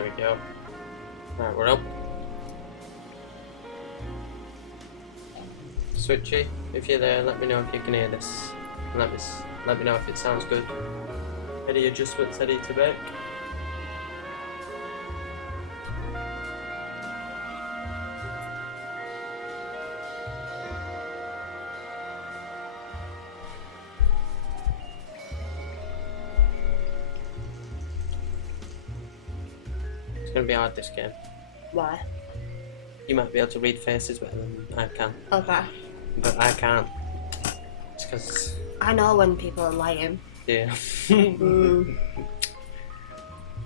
There we go. Right, we're up. Switchy, if you're there, let me know if you can hear this. Let me know if it sounds good. Any adjustments I need to make? It's gonna be hard, this game. Why? You might be able to read faces better than I can. Okay. But I can't. It's because... I know when people are lying. Yeah. Mm.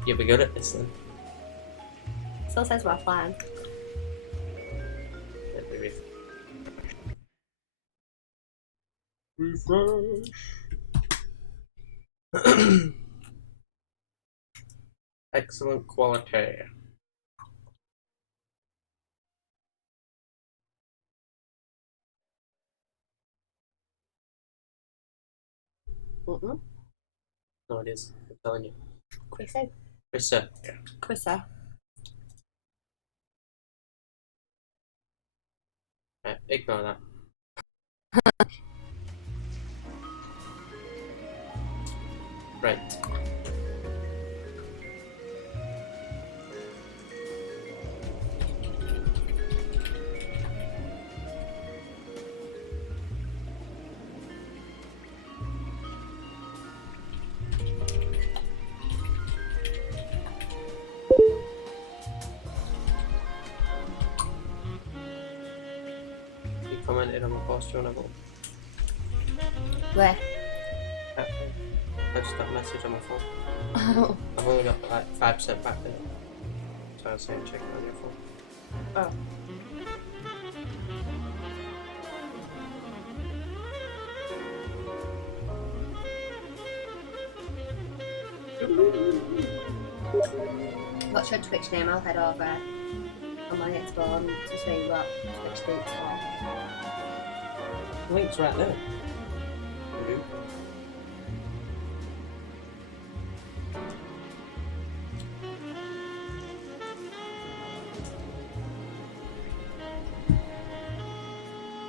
You'll be good at this then. Still says we're fine. Let me refresh. Excellent quality. Mm-mm. No, it is. I'm telling you. Chrissy. Chrissa. Chrissy. Right, ignore that. Right. You commented on my post, do you want to go? Where? I just got a message on my phone. Oh. I've only got like 5% back there. So I was saying check it on your phone. Oh. What's your Twitch name? I'll head over on my next one to see what Twitch thinks for. Link's right there.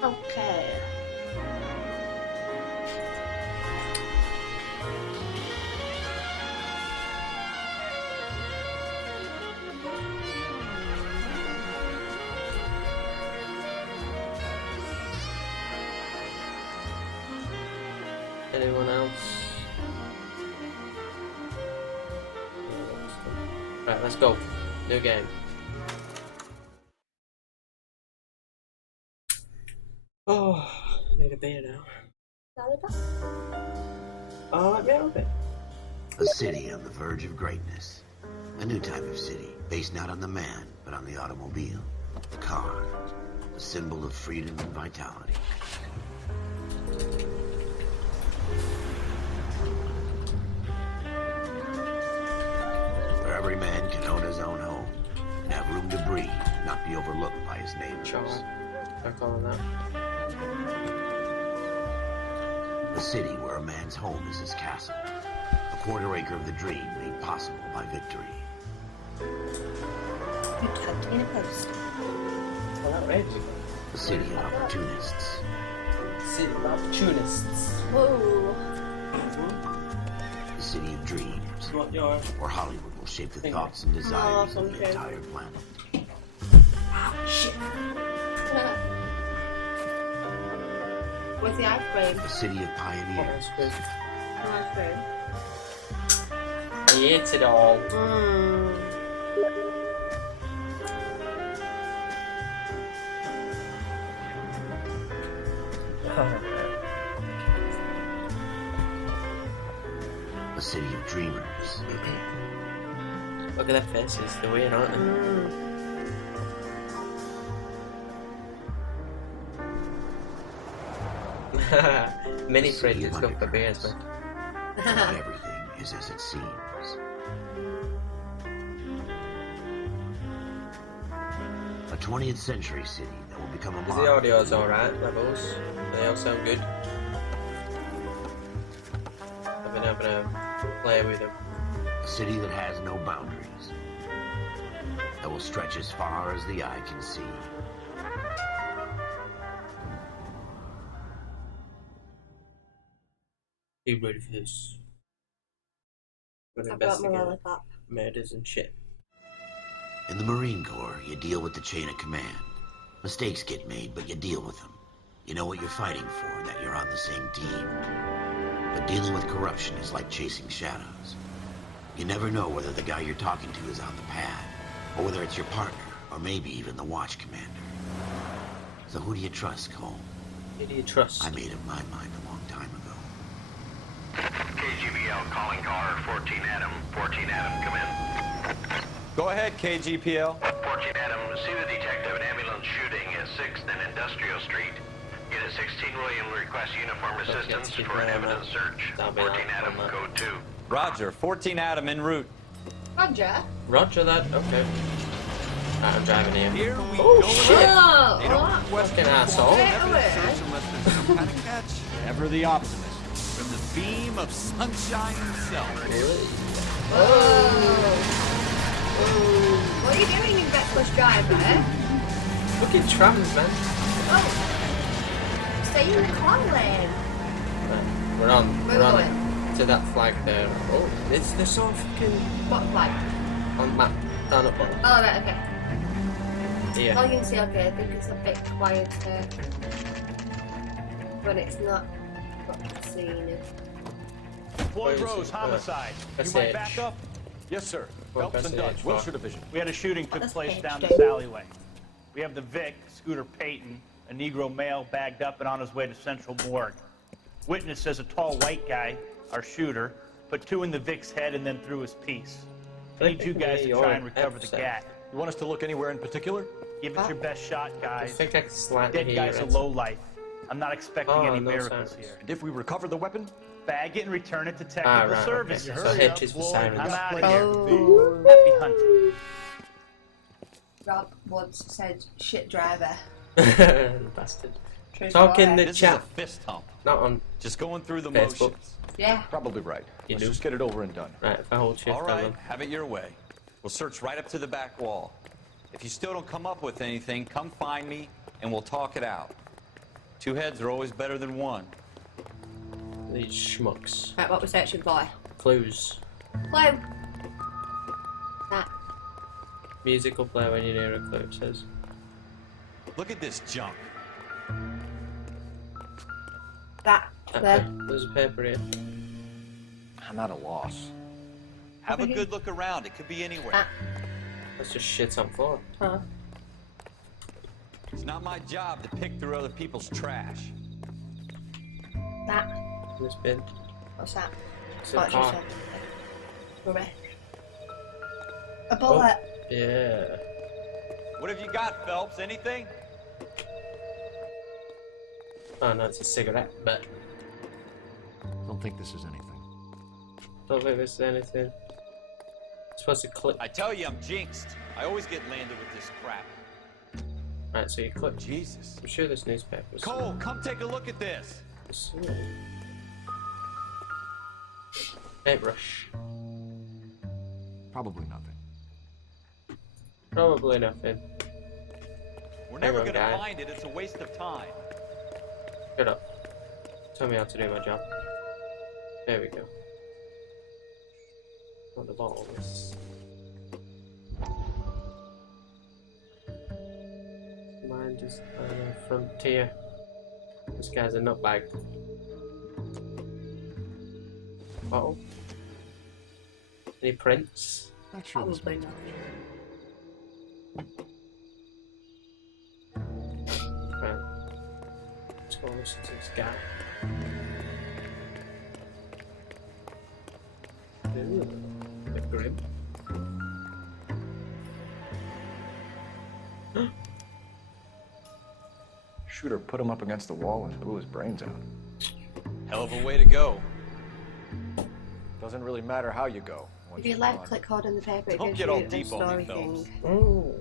Okay. Anyone else? Right, let's go. New game. Oh, I need a beer now. Oh, let me have it. A city on the verge of greatness. A new type of city, based not on the man, but on the automobile. The car. A symbol of freedom and vitality. Where every man can own his own home and have room to breathe, not be overlooked by his neighbors. I call it that. A city where a man's home is his castle. A quarter acre of the dream made possible by victory. You tagged me in a post. Well, that range is A city of opportunists. City of opportunists. Whoa. A city of dreams. What your... Where Hollywood will shape the thoughts and desires of the okay. entire planet. Shit. Where's the ice cream? A city of pioneers. Ice cream. He ate it all. A city of dreamers. Look at their faces, they're weird, aren't they? Mini fridge is good for beers, man. Not everything is as it seems. A 20th century city that will become a Is model. the audio's alright, levels? They all sound good. I've been having a play with them. A city that has no boundaries. will stretch as far as the eye can see. Be ready for this. We're I brought my investigating lollipop. murders and shit. In the Marine Corps, you deal with the chain of command. Mistakes get made, but you deal with them. You know what you're fighting for and that you're on the same team. But dealing with corruption is like chasing shadows. You never know whether the guy you're talking to is on the pad, or whether it's your partner, or maybe even the watch commander. So who do you trust, Cole? Who do you trust? I made up my mind a long time ago. KGBL calling car 14 Adam. 14 Adam, come in. Go ahead, KGPL. 14 Adam, see the detective, an ambulance shooting at 6th and Industrial Street. Unit 16 William requests uniform assistance for an evidence search. 14 Adam, code 2. Roger, 14 Adam en route. Roger. Roger that. Okay. Right, I'm driving here. Here we Oh, go. shit. Oh, They don't what? request Fucking asshole. Get away. search unless there's some kind of catch. Ever the optimist. From the beam of sunshine himself. Oh. What are you doing, you reckless driver? Fucking trams, man. Oh. Stay in the car lane. Right, we're on. Where We're we on to that flag there. Oh, they're so fucking What flag? on the map. Down at bottom. Oh, right, okay. Yeah. All you can see, okay, I think it's a bit quieter when it's not what you've seen. Floyd Where is Rose, it? homicide. You SH. might back up? Yes, sir. Well, Phelps and that's Dutch, it. Wilshire Division. We had a shooting took That's place page down two. this alleyway. We have the Vic, Scooter Payton, a Negro male bagged up and on his way to Central Morgue. Witness says a tall white guy, our shooter, put 2 in the Vic's head and then threw his piece. I need you guys to try and recover the gat. You want us to look anywhere in particular? Give it your best shot, I guys. think I can slightly Dead hear guy's a it. low life. I'm not expecting Oh, any no miracles sirens. here. And if we recover the weapon? Bag it and return it to technical Ah, right, services. okay. So hitches for sirens. I'm out of here. Oh. Happy hunting. Rob once said, shit driver. Bastard. True Talking story. the This chat. is a fist hump. Not on. Just going through the Facebook. motions. Yeah. Probably right. You Let's do. just get it over and done. Right, if I hold shift, All right, I'll- have it your way. We'll search right up to the back wall. If you still don't come up with anything, come find me and we'll talk it out. 2 heads are always better than 1. These schmucks. Right, what we're searching for? Clues. Clue. That. Music will play when you near a clue, it says. Look at this junk. That. Okay, There. there's a paper here. I'm at a loss. Have a good look around. It could be anywhere. That. That's just shit on floor. Huh. It's not my job to pick through other people's trash. That. This bin. What's that? It's a What you car. said? Rubbish. A bullet. Yeah. What have you got, Phelps? Anything? Oh no, it's a cigarette, but Don't think this is anything. don't think this is anything. It's supposed to click. I tell you, I'm jinxed. I always get landed with this crap. Right, so you click. Jesus. I'm sure this newspaper's. Cole, come take a look at this. Paintbrush. Probably nothing. Probably nothing. We're never Hang on, gonna guy. find it. It's a waste of time. Shut up. Tell me how to do my job. There we go. What the bottle is. Mine just frontier. This guy's a nutbag. Bottle. Any prints? Not sure this Probably means not. Right. Let's go listen to this guy. Ooh, a bit grim. Shooter put him up against the wall and blew his brains out. Hell of a way to go. Doesn't really matter how you go. once If you you're left gone. click hold on the paper, it Don't gives get you all a deep on story me, Phelps. thing. Oh.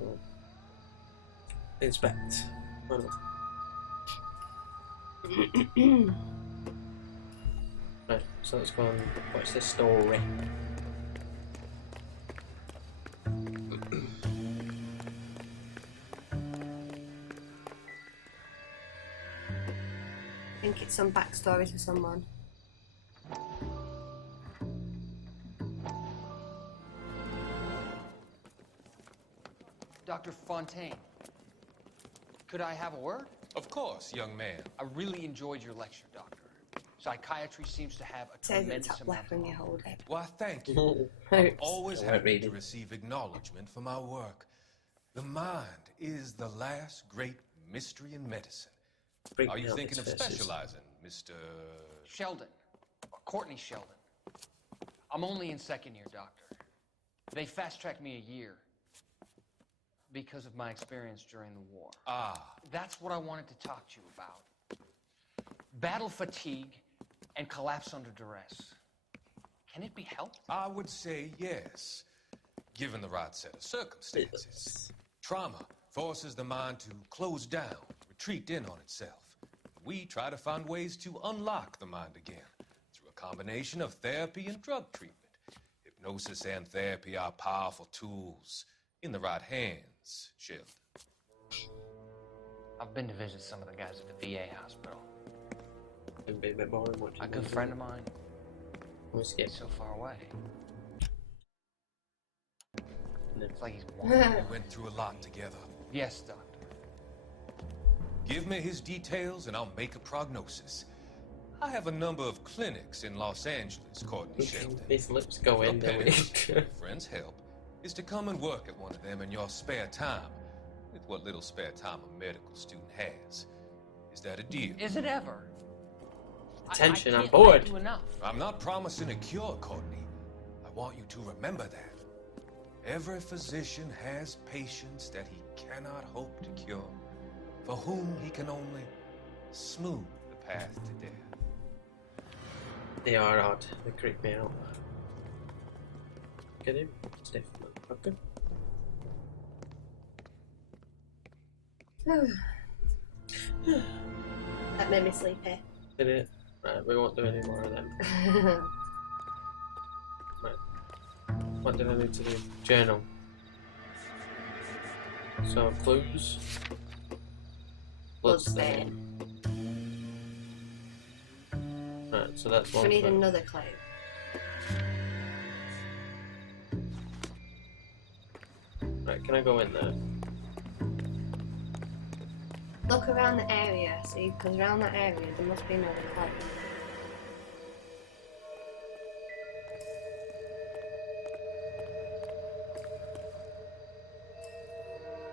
Inspect. Oh, no. Right, so let's go and watch this story. think it's some backstory to someone. Dr. Fontaine, could I have a word? Of course, young man. I really enjoyed your lecture, Doctor. Psychiatry seems to have a Says it's tremendous up amount left of when you hold it. Why, thank you. I'm Oops. always I won't happy read to it. receive acknowledgement for my work. The mind is the last great mystery in medicine. Freak Are me you out, thinking these of faces. specializing, Mr. Sheldon, or Courtney Sheldon. I'm only in second year, Doctor. They fast-tracked me a year because of my experience during the war. Ah, That's what I wanted to talk to you about. Battle fatigue and collapse under duress. Can it be helped? I would say yes, given the right set of circumstances. Trauma forces the mind to close down, retreat in on itself. We try to find ways to unlock the mind again through a combination of therapy and drug treatment. Hypnosis and therapy are powerful tools in the right hands, Sheldon. I've been to visit some of the guys at the VA hospital. It'd be a bit boring watching A good this. friend of mine We'll skip. is so far away. No. It's like he's We went through a lot together. Yes, Doctor. Give me his details and I'll make a prognosis. I have a number of clinics in Los Angeles, Courtney Sheldon. These lips go in, Your don't penance, we? with a friend's help, is to come and work at one of them in your spare time, with what little spare time a medical student has. Is that a deal? Is it ever? Attention, I I'm can't bored. thank you enough. I'm not promising a cure, Courtney. I want you to remember that. Every physician has patients that he cannot hope to cure, for whom he can only smooth the path to death. They are odd. They creep me out. Get him? Stiff motherfucker. That made me sleepy. Did it? Right, we won't do any more of them. Right. What did I need to do? Journal. So, clues. Bloodstain. Right, so that's one. We need for- another clue. Right, can I go in there? Look around the area, see, because around that area there must be another clue.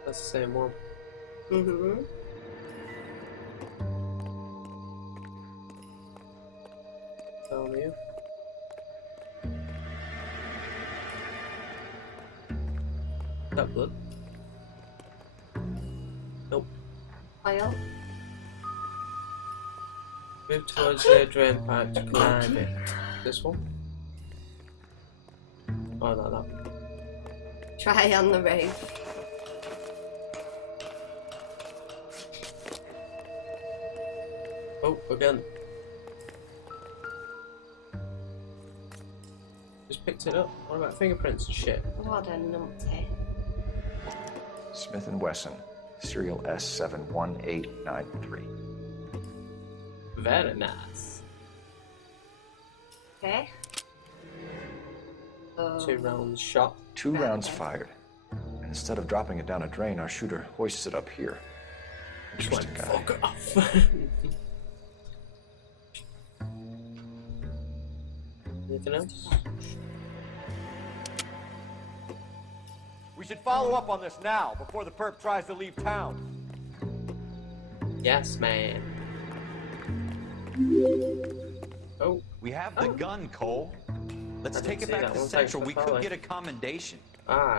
That's the same one. Mm-hmm. Tell me. That blood? Nope. Oil. Move towards the drain pipe to climb it. This one? Oh, no, that one. Try on the roof. Oh, again. Just picked it up. What about fingerprints and shit? What a numpty. Smith & Wesson, serial S71893. Very nice. Okay. 2 rounds shot. 2 rounds fired. And instead of dropping it down a drain, our shooter hoists it up here. Just went, Interesting guy. fuck off. Anything else? We should follow up on this now, before the perp tries to leave town. Yes, man. Oh, We have the gun, Cole. Let's I take didn't it see back that to one. Central. Thanks We for could following. get a commendation.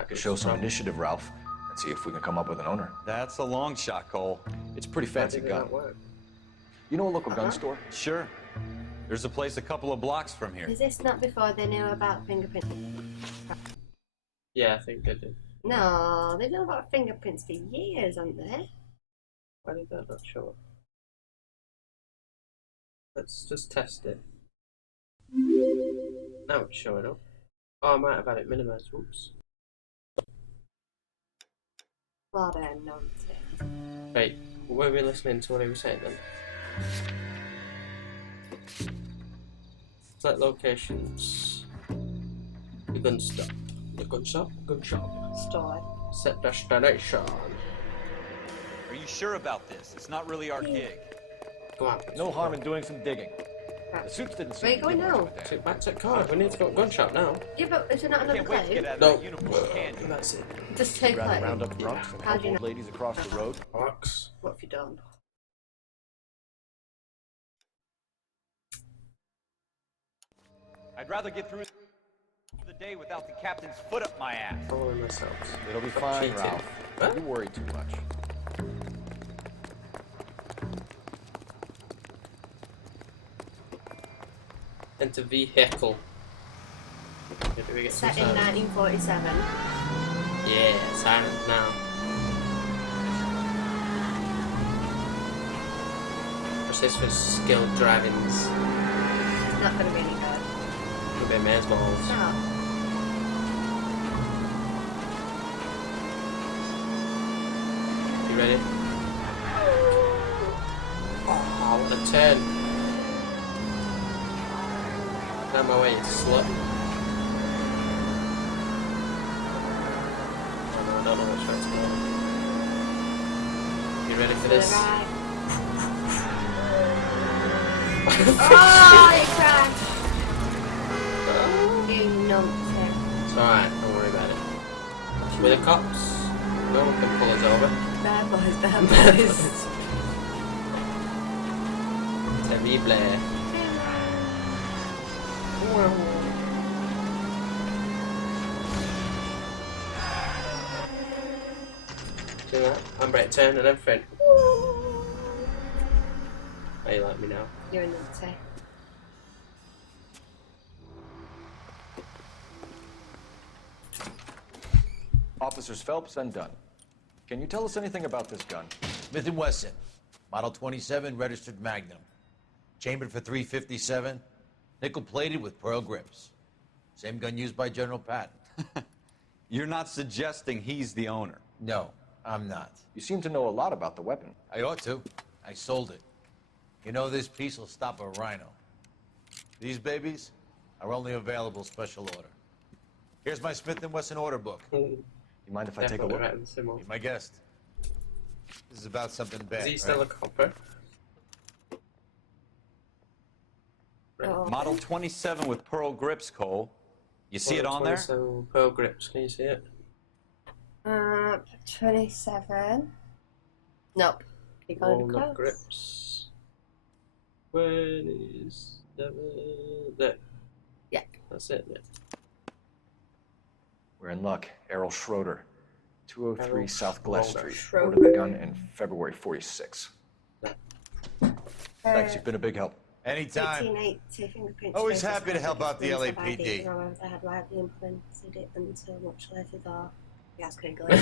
good Show some stuff. initiative, Ralph, and see if we can come up with an owner. That's a long shot, Cole. It's a pretty Why fancy did it gun. not work? You know a local gun store? Sure. There's a place a couple of blocks from here. Is this not before they knew about fingerprints? Yeah, I think they did. No, they've known about fingerprints for years, haven't they? Why did that not show up? Let's just test it. Now it's showing up. Oh, I might have had it minimized. Whoops. What a numpty. Wait, were we listening to what he was saying then? Select locations. The gun stop. The gun shop. Gun shop. Store. Set destination. Are you sure about this? It's not really our gig. Go on. No harm in doing some digging. The suits didn't Where seem are you to give going much now? of a damn. Take back to the car. We need to go to gun shop now. Yeah, but is there not another Can't wait to clue? get out of No. that uniform, can you? That's it. Just take Rather like. round up drunks and How help do you old know? ladies across the road. Box. What have you done? I'd rather get through the day without the captain's foot up my ass. Following myself. It'll be Stop fine, cheating. Ralph. Huh? You worry too much. Enter vehicle. Maybe we get some Set in time. 1947. Yeah, silent now. What's this for skilled drivings? Not gonna be any good. Could be maze balls. No. You ready? Oh, what a turn. Down my way, you slut. Oh no, I don't know which way to go. You ready for this? Right. Oh, it crashed. You numpty. It's alright, don't worry about it. With the cops, no one can pull us over. Bad boys, bad boys. Terrible. See that? Handbrake turn and everything. How you like me now? You're a numpty. Officers Phelps and Dunn. Can you tell us anything about this gun? Smith & Wesson, Model 27, registered Magnum. Chambered for .357, nickel-plated with pearl grips. Same gun used by General Patton. You're not suggesting he's the owner. No, I'm not. You seem to know a lot about the weapon. I ought to. I sold it. You know, this piece will stop a rhino. These babies are only available special order. Here's my Smith & Wesson order book. You mind if I take a look? Be my guest. This is about something bad. Is he still right? a copper? Oh. Model 27 with pearl grips, Cole. You see it on there? So pearl grips, can you see it? 27. Nope. You got it Walnut close. grips. 27. There. Yeah. That's it. Yeah. We're in luck. Errol Schroeder, 203 Errol South Glass Schroeder. Street. Ordered the gun in February '46. Thanks, you've been a big help. Anytime. 1880 fingerprints. Always traces, happy to help out the fingerprints, LAPD. IDs, and I had widely implemented it until much later though. Yeah, it's crinkly.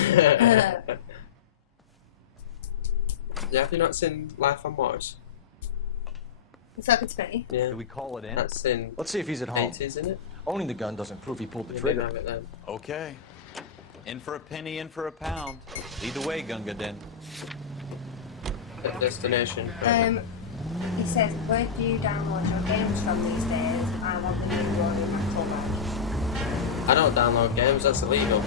Yeah, have you not seen Life on Mars? It's like it's pretty. Yeah. Do we call it in? That's in Let's see if he's at home. 80s, isn't it? Owning the gun doesn't prove he pulled the You trigger. didn't have it then. Okay. In for a penny, in for a pound. Either way, Gunga Din. Destination. He says, where do you download your games from these days? I want the new one in my phone. I don't download games, that's illegal.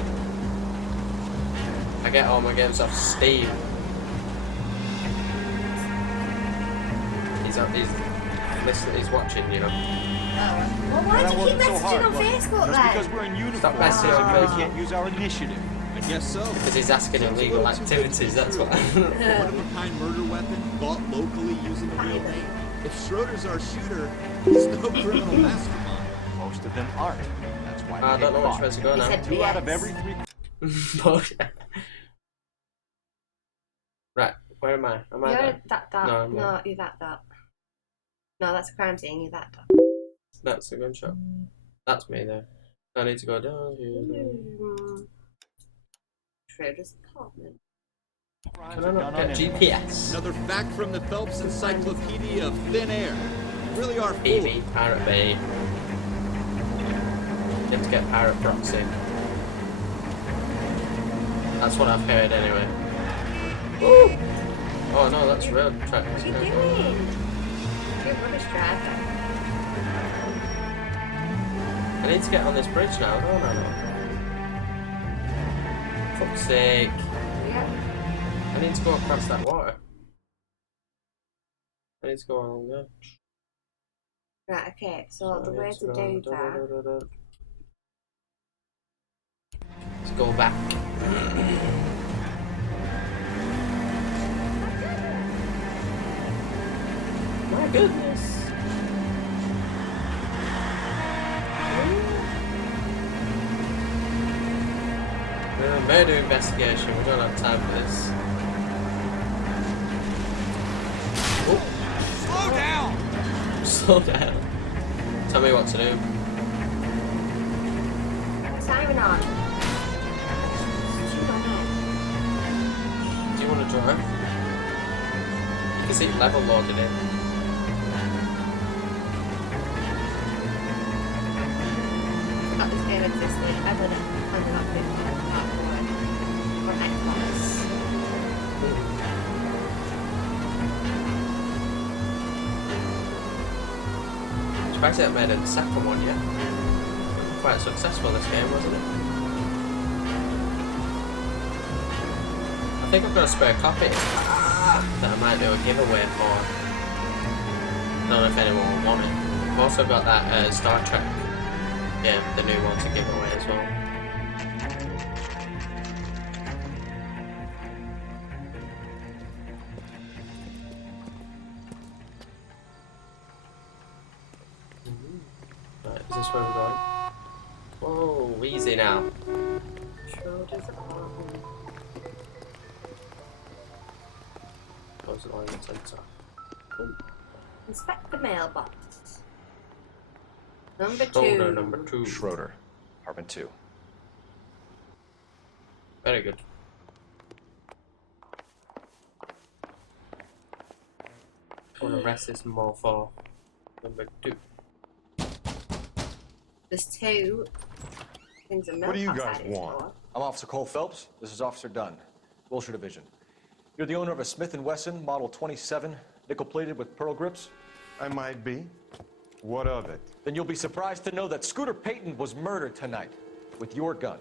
I get all my games off Steam. He's watching, you know. Well, why do you keep messaging on Facebook then? we're in uniform. Stop messaging on we Facebook. can't use our initiative. I guess so. Because he's asking illegal activities, that's what. One-of-a-kind murder weapon bought locally using a real name. If Schroeder's our shooter, he's no criminal mastermind. Most of them aren't. That's why I don't know which way to go He now. said 2 out of yes. every 3 Right, where am I? Am I You're there? that. No, I'm No, not. you're that. No, that's a crime scene. You're that. That's a gunshot. That's me there. I need to go down here. Schroeder's apartment. Can I not get GPS? Another fact from the Phelps Encyclopedia of Thin Air. You really are full. Baby, Pirate Bay. You have to get Pirate Proxy. That's what I've heard anyway. Woo! Oh no, that's road tracks. What are you doing? You're a rubbish driver. I need to get on this bridge now, don't I? Fuck's sake. Yeah. I need to go across that water. I need to go along there. Right, okay, so the way to do that. Let's go back. My goodness. Murder investigation, we don't have time for this. Oh. Slow down! Slow down. Tell me what to do. Timing on. Do you want to drive? You can see level loaded in. Forgot this game existed. I would have ended up with or Xbox. Surprised they haven't made a second one yet. Quite successful this game, wasn't it? I think I've got a spare copy that I might do a giveaway for. I don't know if anyone will want it. I've also got that Star Trek game, the new one, to give away as well. Right, is this where we're going? Whoa, easy now. Shoulders apartment. Close the line and sensor. Inspect the mailbox. Number Shoulder 2. number 2. Schroeder, apartment 2. Very good. I want to rest this mofo. Number 2. There's 2 things of milk. What do you guys outside his want? door. I'm Officer Cole Phelps. This is Officer Dunn, Wilshire Division. You're the owner of a Smith & Wesson Model 27, nickel-plated with pearl grips? I might be. What of it? Then you'll be surprised to know that Scooter Payton was murdered tonight with your gun.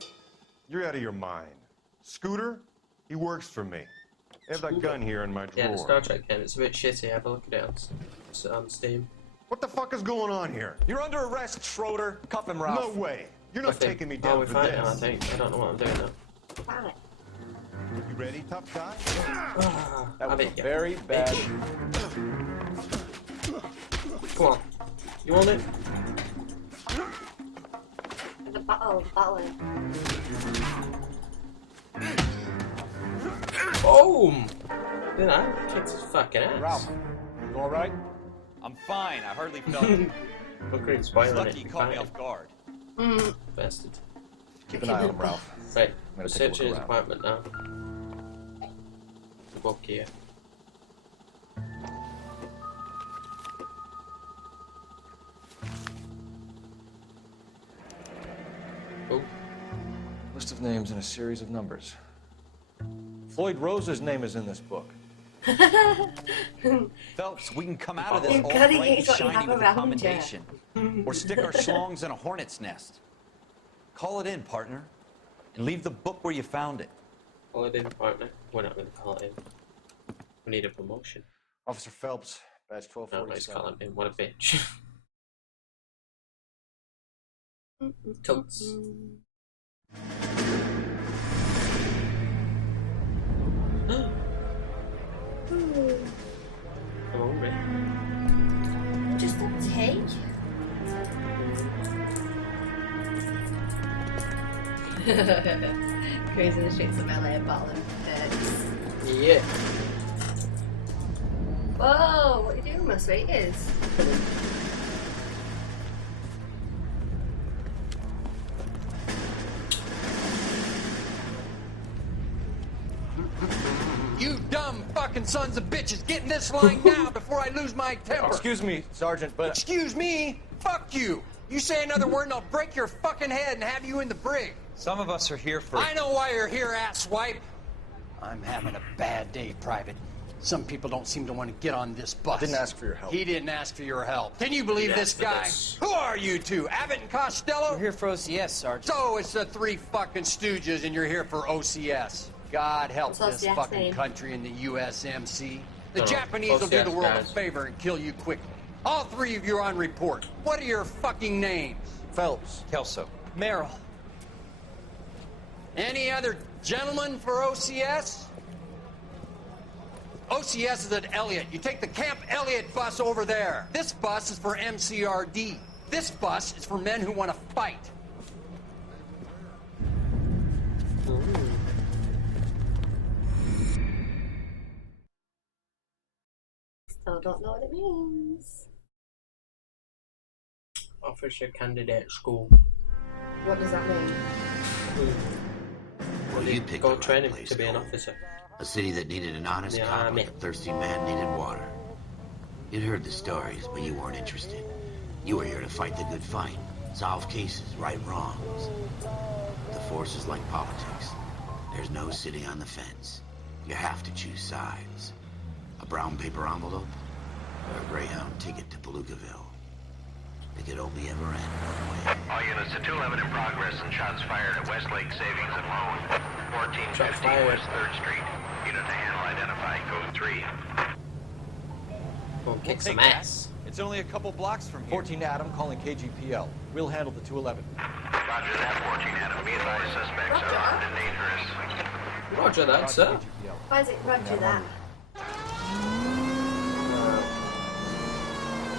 You're out of your mind. Scooter? He works for me. I have that gun here in my drawer. Yeah, the Star Trek game, it's a bit shitty. Have a look at it on Steam. What the fuck is going on here? You're under arrest, Schroeder. Cuff him, Ralph. No way. You're not taking me down we're for fighting, I this. think. I don't know what I'm doing now. Fine. You ready, tough guy? That was I a bet you. very bad... Come on. You want it? The battle. Boom! Did I? Kicked his fucking ass. Ralph, you all right? I'm fine. I hardly felt it. Look, it's spoiling Lucky it. you caught me off guard. Bastard. Keep an eye on him, Ralph. Right, I'm we're gonna take a look searching his around. apartment now. The book here. Oh, List of names and a series of numbers. Floyd Rose's name is in this book. Phelps, we can come out of this You've all gotta bright and use what you shiny have with a around you. commendation. Or stick our schlongs in a hornet's nest. Call it in, partner. And leave the book where you found it. call it in, partner. We're not going to call it in. We need a promotion. Officer Phelps, badge No, let's 1247. call it in. What a bitch. Totes. I'm hungry. Just a tea. Crazy the streets of LA bottle of Yeah. Whoa, what are you doing, my sweeties? You dumb fucking sons of bitches, get in this line now before I lose my temper. Excuse me, Sergeant, but... Excuse me? Fuck you. You say another word and I'll break your fucking head and have you in the brig. Some of us are here for... I know why you're here, asswipe. I'm having a bad day, Private. Some people don't seem to want to get on this bus. I didn't ask for your help. He didn't ask for your help. Can you believe this for guy? this. Who are you two? Abbott and Costello? We're here for OCS, Sergeant. So it's the three fucking stooges and you're here for OCS. God help What's this OCS fucking name? country in the USMC. The Don't know. Japanese will do OCS the world a guys. favor and kill you quickly. All three of you are on report. What are your fucking names? Phelps. Kelso. Merrill. Any other gentlemen for OCS? OCS is at Elliott. You take the Camp Elliott bus over there. This bus is for MCRD. This bus is for men who want to fight. Still don't know what it means. Officer candidate school. What does that mean? Well, you picked Go the right training place, to be an Cole. officer. A city that needed an honest The cop army. like a thirsty man needed water. You'd heard the stories, but you weren't interested. You were here to fight the good fight, solve cases, right wrongs. The force is like politics. There's no sitting on the fence. You have to choose sides. A brown paper envelope or a Greyhound ticket to Palookaville. It could only ever end one way. All units to 211 in progress and shots fired at Westlake Savings and Loan, 1415 West 3rd Street. Unit to handle identify code 3. Go kick some take that. ass. It's only a couple blocks from here. 14 Adam calling KGPL. We'll handle the 211. Roger that, 14 Adam. Be advised, suspects are armed and dangerous. Roger that, sir. KGPL. Why is it Roger that?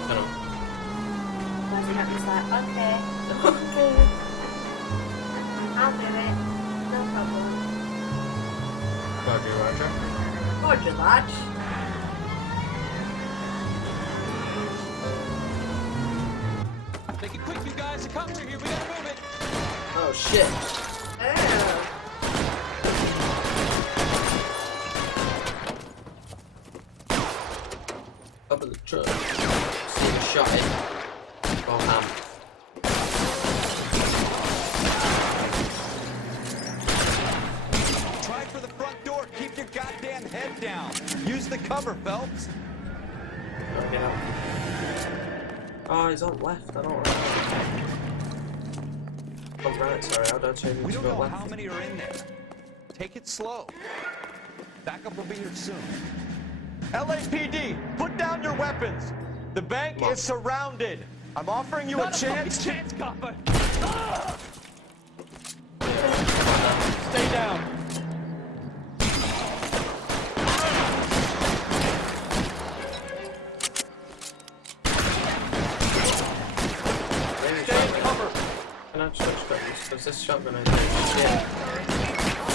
I don't know. Why is it not just like, okay, okay. I'll do it. No problem. Roger, Roger. Roger that. Make it quick, you guys. The cops are here. We gotta move it. Oh shit. Oh. Up at the truck. See him shot in. Go ham. Try for the front door. Keep your goddamn head down. Use the cover, Phelps. Oh, get out. Oh, he's on left. I don't know. Oh, right, sorry. I don't change We to don't go know left. how many are in there. Take it slow. Backup will be here soon. LAPD, put down your weapons. The bank is surrounded. I'm offering you a chance. Chance, copper. Stay down. Stay in cover. Can I switch guns? Because this shotgun is yeah.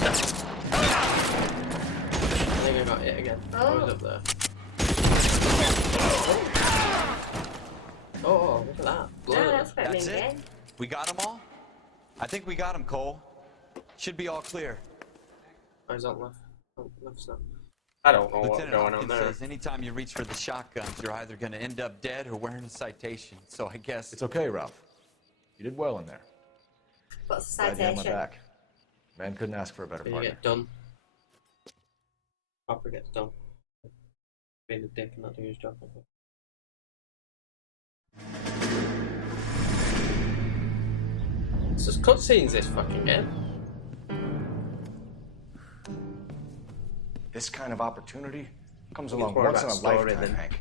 I think I got it again. I was up there. Oh, look at that. No, that's quite That's mean it? game. We got them all? I think we got them, Cole. Should be all clear. Oh, he's on left. Oh, left side. I don't know what's Lieutenant going on Hopkins there. says anytime you reach for the shotguns, you're either going to end up dead or wearing a citation. So I guess... It's okay, Ralph. You did well in there. What's the Glad you had my citation? back. Man couldn't ask for a better Can you partner. get done? Copper gets done. Being a dick and not doing his job. It's just cutscenes, this fucking game. This kind of opportunity comes It's along more once in about a story lifetime, than- Hank.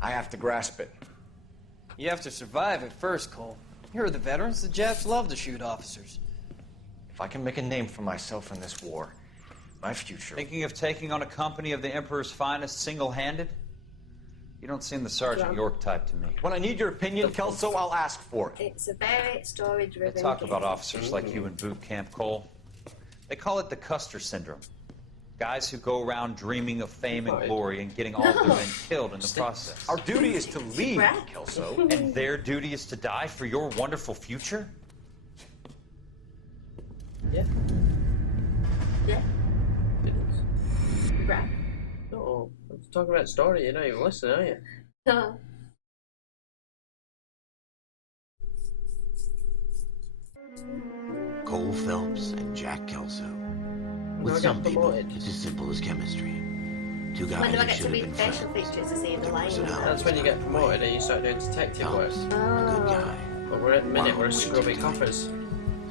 I have to grasp it. You have to survive it first, Cole. Here are the veterans. The Japs love to shoot officers. If I can make a name for myself in this war, my future... Thinking of taking on a company of the Emperor's finest single-handed? You don't seem the Sergeant York type to me. When I need your opinion, Kelso, I'll ask for it. It's a very story-driven They talk game. about officers like you in boot camp, Cole. They call it the Custer Syndrome. Guys who go around dreaming of fame and glory and getting all of their men killed in the process. Our duty is to lead, Kelso. And their duty is to die for your wonderful future? Yeah. Yeah. It is. Right. Oh, I'm talking about story, you're not even listening, are you? No. Cole Phelps and Jack Kelso. With I got some people, promoted. it's as simple as chemistry. Two guys When do I who get should to have read been facial friends. features to see the line? That's when you get promoted and you start doing detective work. Phelps, a good guy. But we're at the minute, we're Far away scrubby too late. coppers.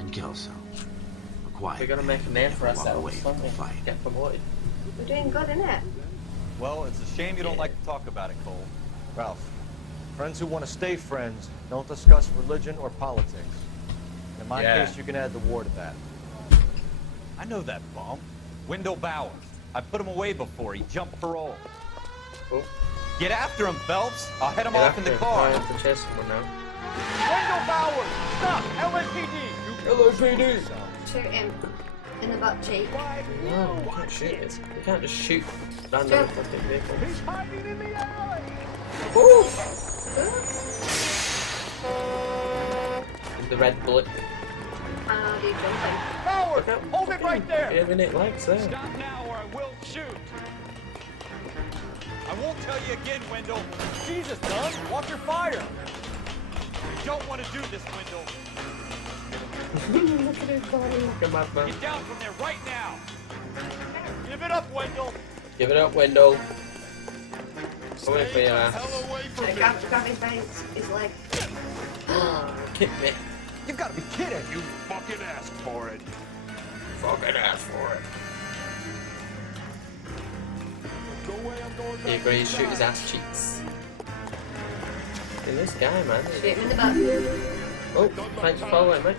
And Kelso, a quiet We're gonna man, make a name for never walk ourselves. away from the Something. fight. Get promoted. We're doing good, innit? Well, it's a shame you don't like to talk about it, Cole. Ralph, friends who want to stay friends don't discuss religion or politics. In my case, you can add the war to that. I know that bum. Wendell Bowers. I put him away before. He jumped parole. Oh. Get after him, Phelps. I'll head him off in the car. I have to chase someone now. Wendell Bowers! Stop! LAPD! LAPD! Shoot him in the butt cheek. No, you can't shoot it. You can't just shoot random fucking vehicles. He's hiding in the alley! Ooh! The red bullet. I'll do jumping. Bowers! Hold it right there! Giving it legs there. Stop now or I will shoot! I won't tell you again, Wendell. Jesus, Dunn! Watch your fire! You don't want to do this, Wendell. Look at him going like a madman. Get down from there right now. Give it up, Wendell! Give it up, Wendell. Come here for your ass. Grab his leg. Kick me. You've got to be kidding! You fucking asked for it! Fucking ass for it. Go away, I'm going He agrees, shoot his ass cheeks. Hey, this guy, man. Shoot him in the butt. Oh, thanks for following me.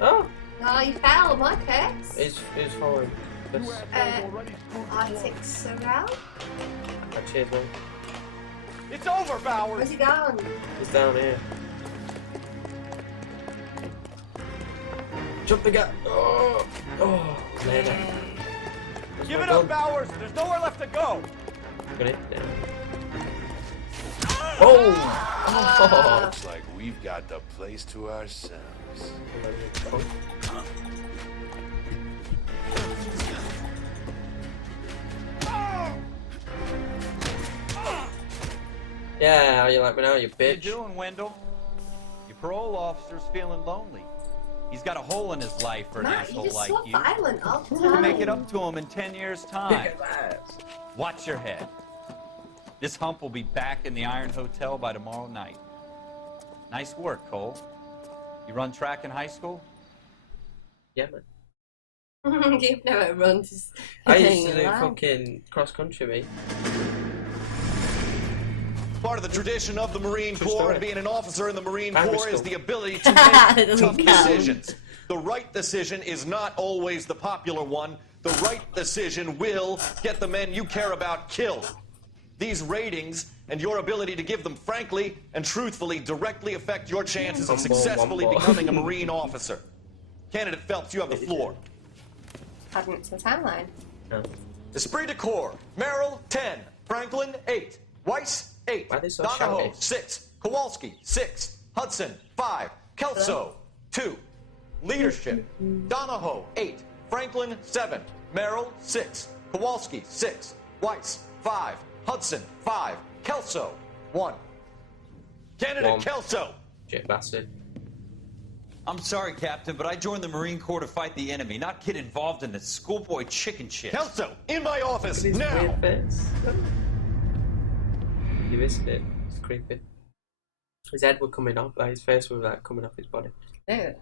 Oh! Oh, you fell, my case. Who's following? This. Arctic Sorrel? Cheers, man. It's over, Bowers! Where's he gone? He's down here. Jump the gap. Oh! Oh, later. Give it up, Bowers! There's nowhere left to go! Got it? Yeah. Oh! Looks like we've got the place to ourselves. Yeah, how you like me now, you bitch? What you doing, Wendell? Your parole officer's feeling lonely. He's got a hole in his life for an Matt, you're asshole just like so you. violent all the You can time. make it up to him in 10 years' time. Watch your head. This hump will be back in the Iron Hotel by tomorrow night. Nice work, Cole. You run track in high school? Yeah, man. You've never run to I used to do fucking cross country, mate. Part of the tradition of the Marine Corps and being an officer in the Marine Primary Corps is school. the ability to make tough decisions. The right decision is not always the popular one. The right decision will get the men you care about killed. These ratings and your ability to give them frankly and truthfully directly affect your chances of successfully becoming a Marine officer. Candidate Phelps, you have the floor. Hasn't the timeline. No. Esprit de Corps, Merrill, 10. Franklin, 8. Weiss, 8. Why are they so Donahoe, shouty? 6. Kowalski, 6. Hudson, 5. Kelso, 2. Leadership, Donahoe, 8. Franklin, 7. Merrill, 6. Kowalski, 6. Weiss, 5. Hudson, 5. Kelso, 1. Candidate 1. Kelso. Shit bastard. I'm sorry, Captain, but I joined the Marine Corps to fight the enemy, not get involved in this schoolboy chicken shit. Kelso, in my office, His now. weird face. You missed it. It's creepy. His head was coming off, like his face was like coming off his body. Ew.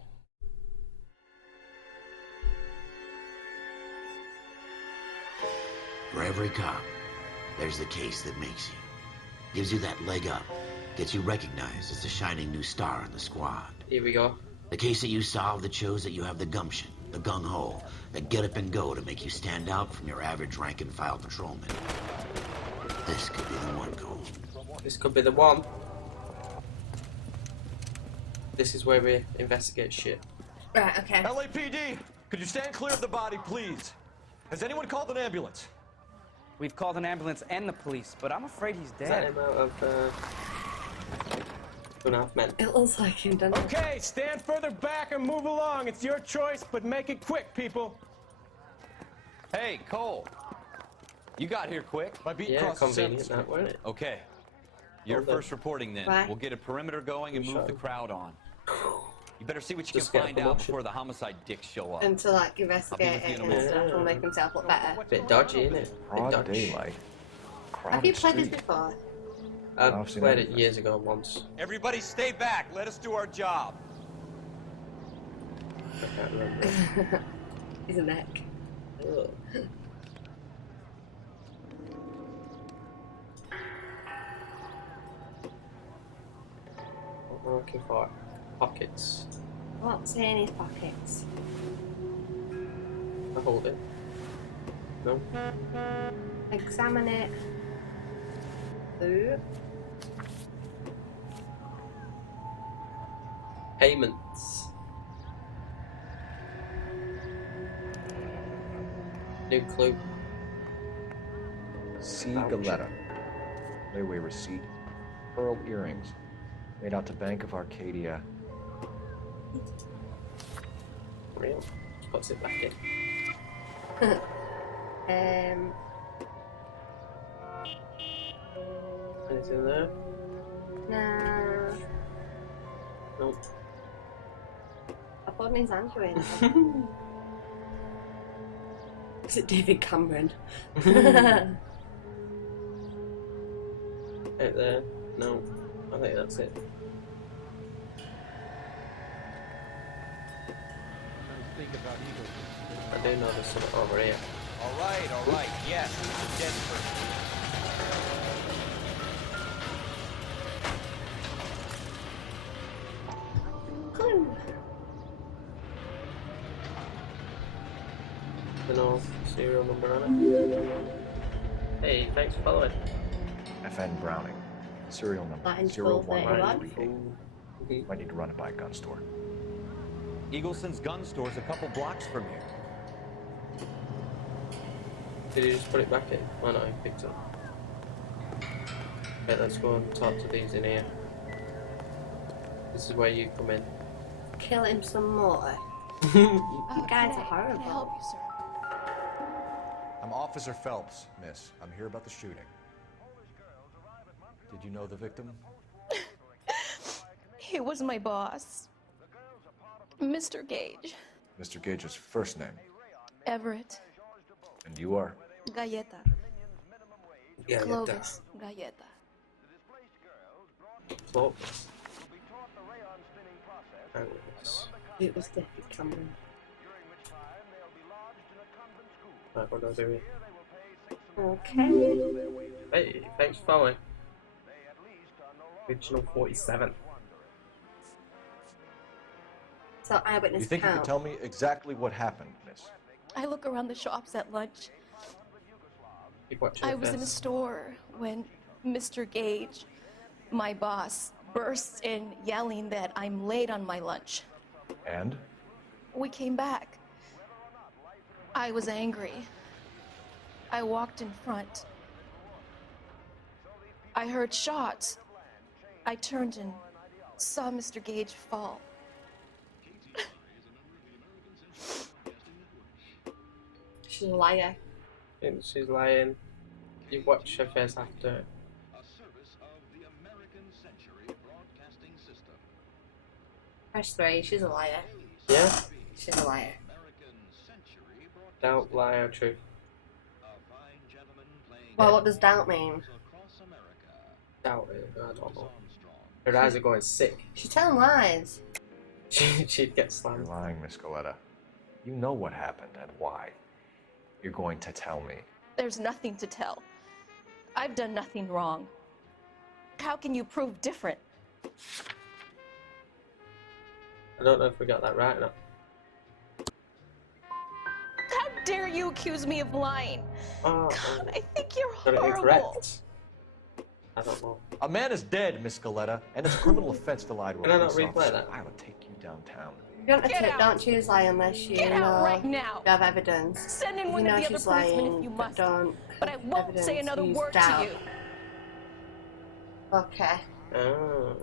For every cop, there's the case that makes you. Gives you that leg up. Gets you recognized as the shining new star in the squad. Here we go. The case that you solved that shows that you have the gumption, the gung-ho, that get up and go to make you stand out from your average rank-and-file patrolman. This could be the one, Cole. This could be the one. This is where we investigate shit. Right, okay. LAPD, could you stand clear of the body, please? Has anyone called an ambulance? We've called an ambulance and the police, but I'm afraid he's Is that dead. him out of 2.5 Men? It looks like him, doesn't it? Okay, stand further back and move along. It's your choice, but make it quick, people. Hey, Cole. You got here quick. My beat Yeah, crosses convenient 7th. that, wasn't it? Okay. You're Hold up. first reporting then. Bye. We'll get a perimeter going and move the crowd on. You better see what you Just can get find out promotion. before the homicide dicks show up. And to like investigate you it in a and minute. stuff and make himself look better. Bit dodgy, isn't it? Bit Broad dodgy. daylight. Have you Crowded played this street. before? I've I've seen played it everything. years ago once. Everybody stay back. Let us do our job. I can't remember. His neck. Ugh. What am I looking for? Pockets. What's in his pockets? I hold it. No. Examine it. Ooh. Payments. New clue. C. Galetta. Layaway receipt. Pearl earrings. Made out to Bank of Arcadia. Real. Puts it back in. Anything there? Nah. Nope. I put his answer in. Is it David Cameron? Right there. No. I think that's it. I do know there's something over here. All right. Yes, it's Denver. Clue. No serial number on it. Hey, thanks for following. FN Browning. Serial number Latin 01138. Might need to run it by a gun store. Eagleson's gun store's a couple blocks from here. Did he just put it back in? Oh no, he picked it up. Okay, let's go and talk to these in here. This is where you come in. Kill him some more. You guys are horrible. Help you, sir. I'm Officer Phelps, miss. I'm here about the shooting. Did you know the victim? He was my boss, Mr. Gage. Mr. Gage's first name. Everett. And you are? Galleta. Yeah, Clovis. Galleta. Clovis. It was David Cameron. Right, what do I do here? Okay. Hey, thanks for following. Original 47. So eyewitness You think you account. could tell me exactly what happened, miss? I look around the shops at lunch. Keep watching I your was in a face. store when Mr. Gage, my boss, bursts in yelling that I'm late on my lunch. And? We came back. I was angry. I walked in front. I heard shots. I turned and saw Mr. Gage fall. She's a liar. And she's lying. You watch her face after. Press 3. She's a liar. Yeah? She's a liar. Doubt, lie, or truth. Well, what does doubt mean? Doubt it. I don't know. Her eyes are going sick. She's telling lies. She'd get You're slammed. lying, Miss Galetta. You know what happened and why. You're going to tell me. There's nothing to tell. I've done nothing wrong. How can you prove different? I don't know if we got that right or not. How dare you accuse me of lying? Oh, God, I think you're got it horrible. incorrect. I don't know. A man is dead, Miss Galetta, and it's a criminal offense to lie to a Can I not police replay officer. that? I would take you downtown. You don't, Get out. don't choose lie unless you Get out know right now. you have evidence. Send in If one you of know the other she's policemen lying, if you but must. don't But I won't say evidence, another use word doubt. to you. Okay. Oh.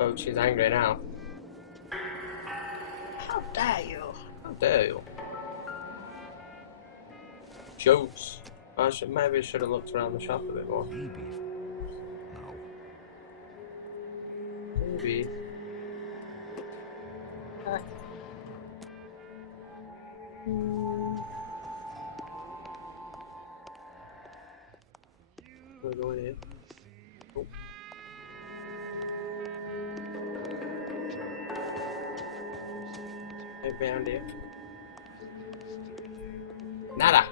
Oh, she's angry now. How dare you? How dare you? Shows. Maybe I should have looked around the shop a bit more. Maybe. No. Maybe. Right. We're going here. Oh. Maybe around here. Nada.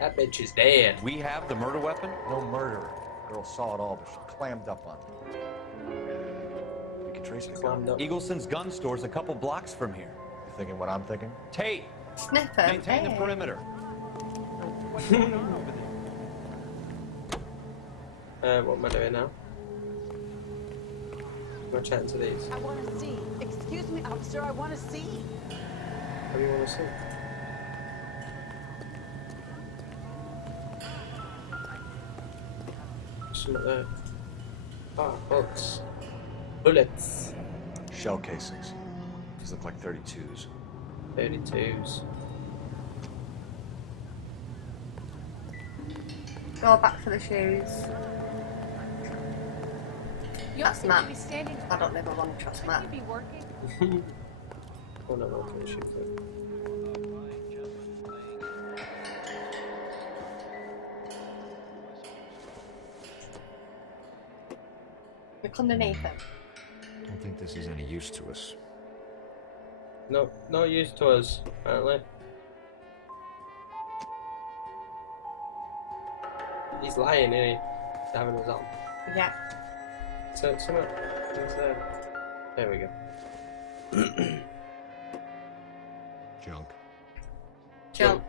That bitch is dead. We have the murder weapon? No murderer. Girl saw it all, but she clammed up on it. We can trace the gun. Eagleson's gun store's a couple blocks from here. You thinking what I'm thinking? Tate, Sniffer. maintain the perimeter. What's going on over there? What am I doing now? Am I chatting to these? I want to see. Excuse me, officer, I want to see. What do you want to see? Something there. Ah, bullets. Bullets. Shell casings. These look like 32s. 32s. Go back for the shoes. That's Matt. I don't ever want to trust Matt. Oh no, I'm going to shoot it. Look underneath him. I don't think this is any use to us. No, no use to us, apparently. He's lying, isn't he? He's having his on. Yeah. So, somewhere. What's there? There we go. Junk. Junk.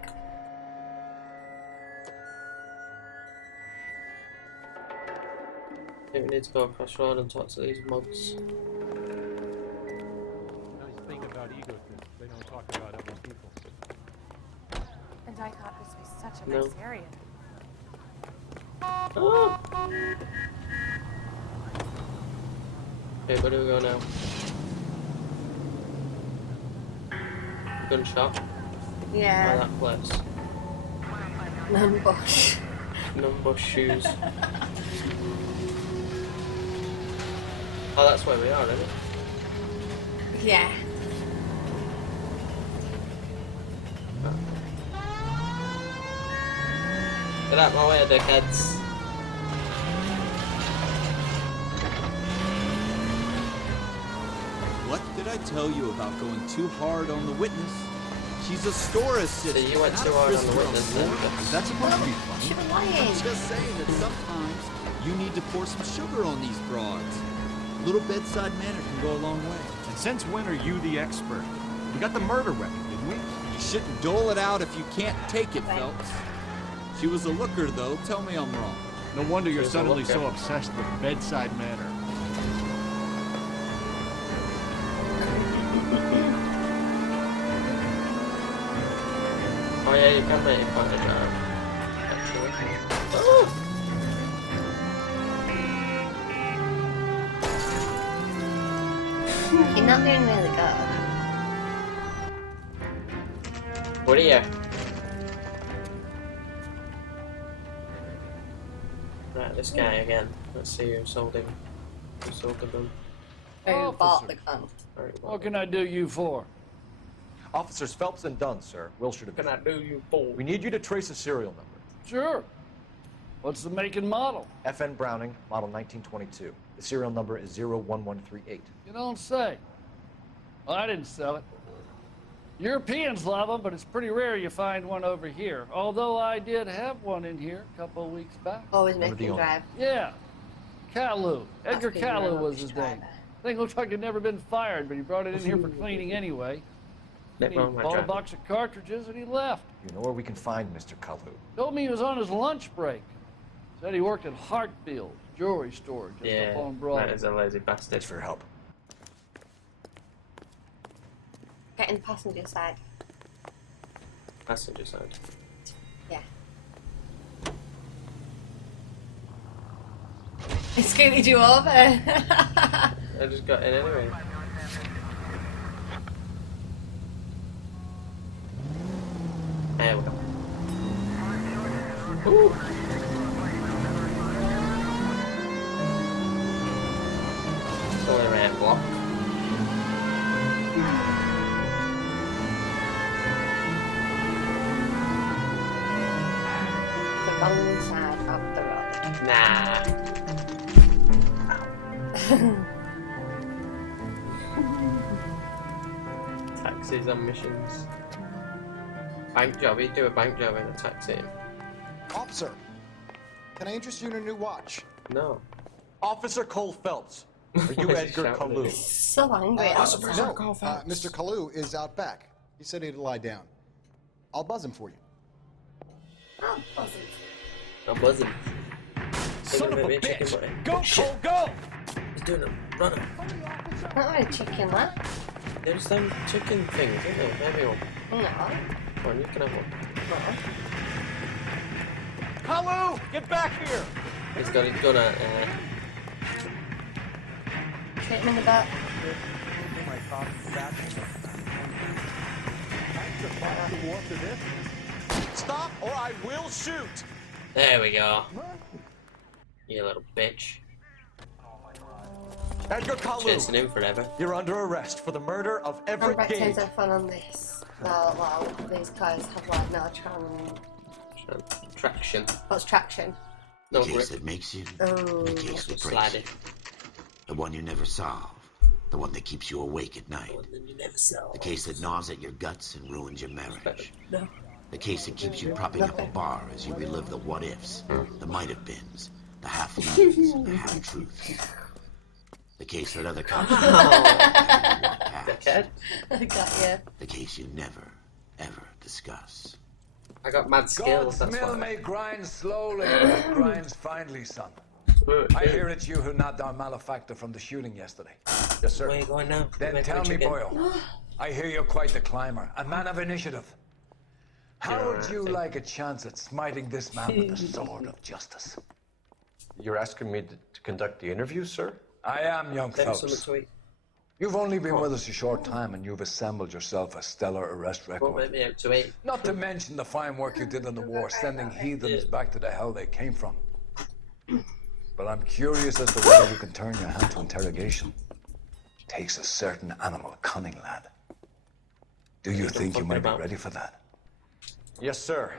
I think we need to go across road and talk to these mugs. Nice thing about egotists, they don't talk about other people. And I thought this was such a No. nice area. Oh! Okay, where do we go now? Gunshot. Yeah. By that place. Numbush. Numbush shoes. Oh, that's where we are, isn't it? Yeah. Get out my way, dickheads. What did I tell you about going too hard on the witness? She's a store assistant. So you went not too a hard on the prisoner witness war. then? Is that supposed to be funny? She's lying. I'm just saying that sometimes you need to pour some sugar on these broads. A little bedside manner can go a long way. And since when are you the expert? We got the murder weapon, didn't we? You shouldn't dole it out if you can't take it, Phelps. She was a looker, though. Tell me I'm wrong. No wonder you're She's a suddenly looker. so obsessed with bedside manner. Oh yeah, you can make it quite a job. Actually. Oh! You're not doing really good. What are you? Right, this guy again. Let's see who sold him. Who sold the gun? Who bought the gun? What can I do you for? Officers Phelps and Dunn, sir. Wilshire What can Division. I do you for? We need you to trace a serial number. Sure. What's the make and model? FN Browning, model 1922. The serial number is 01138. You don't say. Well, I didn't sell it. Europeans love them, but it's pretty rare you find one over here. Although I did have one in here a couple of weeks back. Always Remember making the owner. drive. Yeah. Caillou. Edgar That's 'cause you're Caillou a was rubbish his driver. name. Thing looked like he'd never been fired, but he brought it in here for cleaning anyway. Nick He wrong my bought a driving. box of cartridges and he left. You know where we can find Mr. Kalu? Told me he was on his lunch break. Said he worked at Hartfield jewelry store just Yeah, up on that Broadway. is a lazy bastard. Thanks for your help. Get in the passenger side. Passenger side. Yeah. I scooted you over. I just got in anyway. There we go. Ooh. Still in around block. The wrong side of the road. Nah. Taxis on missions. Bank job, he'd do a bank job in a taxi. Officer, can I interest you in a new watch? No. Officer Cole Phelps. Are you Edgar Kalu? So angry. No, Mr. Kalu is out back. He said he'd lie down. I'll buzz him for you. Oh, buzzing. I'm buzzing. Son of a bitch! Go, Cole, go! He's doing a runner. Not really chicken, that. There's some chicken things, isn't there? Maybe one. No. Come on, you can have one. No. Kalu, get back here! He's got his gun out Hit him in the back. Stop or I will shoot! There we go. You little bitch. Edgar Kalu, Chasing him forever. you're under arrest for the murder of I'm Everett back Gage. to fun on this. Well, these guys have like no Traction. What's traction? The No case grip. that makes you, Oh. the case that breaks Sliding. you. The one you never solve. The one that keeps you awake at night. The case that gnaws at your guts and ruins your marriage. No. The case that keeps you propping up a bar as you relive the what-ifs, the might-have-beens, the half-nothings, and the half-truths. The case that other cops never walk past. I got you. The case you never, ever discuss. I got mad skills, God's that's mill why. may grind slowly, but it grinds finely, son. I hear it's you who knocked our malefactor from the shooting yesterday. Yes, sir. Where are you going now? Then tell me, Boyle, I hear you're quite the climber, a man of initiative. How would you like a chance at smiting this man with the sword of justice? You're asking me to conduct the interview, sir? I am, young There's something Phelps. to eat. You've only been with us a short time and you've assembled yourself a stellar arrest What record. might be out to eat? Not to mention the fine work you did in the war, sending heathens back to the hell they came from. But I'm curious as to whether you can turn your hand to interrogation. Takes a certain animal cunning, lad. Do you think you might be ready for that? Yes, sir.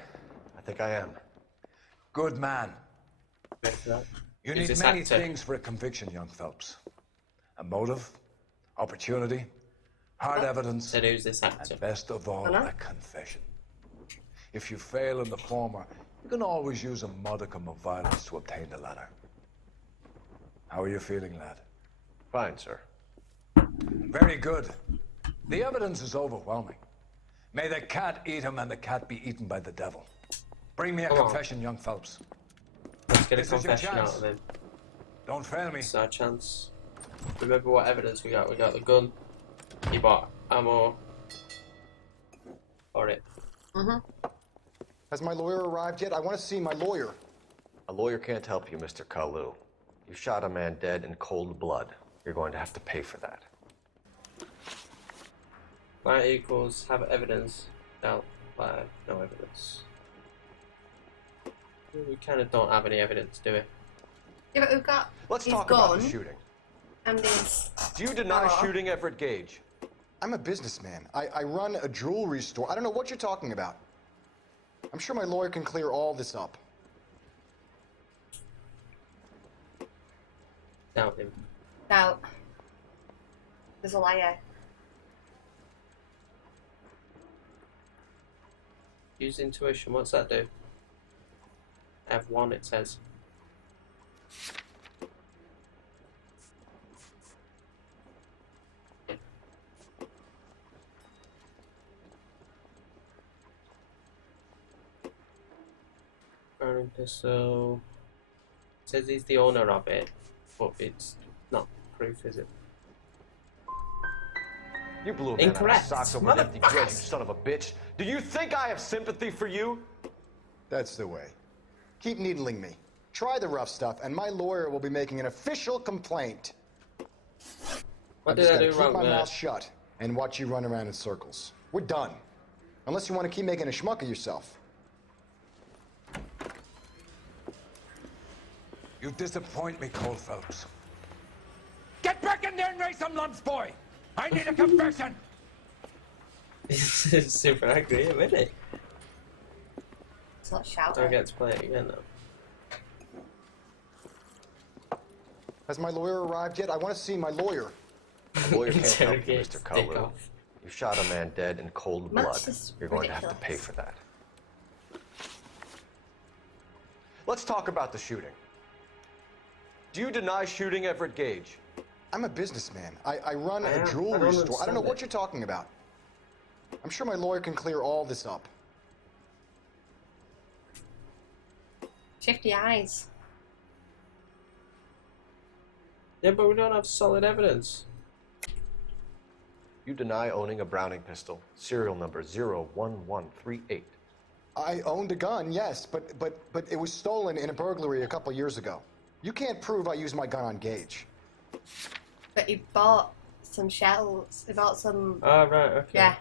I think I am. Good man. You Who's need this many actor? things for a conviction, young Phelps. A motive, opportunity, hard evidence, Said who's this actor? and best of all, Hello? a confession. If you fail in the former, you can always use a modicum of violence to obtain the latter. How are you feeling, lad? Fine, sir. Very good. The evidence is overwhelming. May the cat eat him and the cat be eaten by the devil. Bring me a Come on. confession, young Phelps. Let's get a This is your confession out chance. of him. Don't fail me. It's our chance. Remember what evidence we got? We got the gun. He bought ammo for it. Has my lawyer arrived yet? I want to see my lawyer. A lawyer can't help you, Mr. Kalu. You shot a man dead in cold blood. You're going to have to pay for that. Lie equals have evidence. Doubt lie, no evidence. We kind of don't have any evidence, do we? Yeah, but we've got Let's his talk gun about the shooting. and his... Do you deny shooting Everett Gage? I'm a businessman. I run a jewelry store. I don't know what you're talking about. I'm sure my lawyer can clear all this up. Doubt him. Doubt. There's a liar. Use intuition, what's that do? F1 it says. Burning pistol. It says he's the owner of it, but it's not proof, is it? You blew a man out of Incorrect. socks over an empty grave, you son of a bitch. Do you think I have sympathy for you? That's the way. Keep needling me. Try the rough stuff, and my lawyer will be making an official complaint. What I've did just I gotta do keep wrong my there? mouth shut and watch you run around in circles. We're done. Unless you want to keep making a schmuck of yourself. You disappoint me, Cole Phelps. Get back in there! Send me some lumps, boy. I need a confession. He's super angry, isn't he? It's not shouting. Don't get to play it again though. Has my lawyer arrived yet? I want to see my lawyer. The lawyer can't help you, Interrogate, Mr. dick Kalu. off. You shot a man dead in cold That's blood. just You're going to have to ridiculous. pay for that. Let's talk about the shooting. Do you deny shooting Everett Gage? I'm a businessman. I run I a don't jewelry store. I don't know understand what it. you're talking about. I'm sure my lawyer can clear all this up. Shifty eyes. Yeah, but we don't have solid evidence. You deny owning a Browning pistol, serial number 01138. I owned a gun, yes, but it was stolen in a burglary a couple years ago. You can't prove I used my gun on Gage. But he bought some shells. He bought some. Oh, right, okay. Yeah.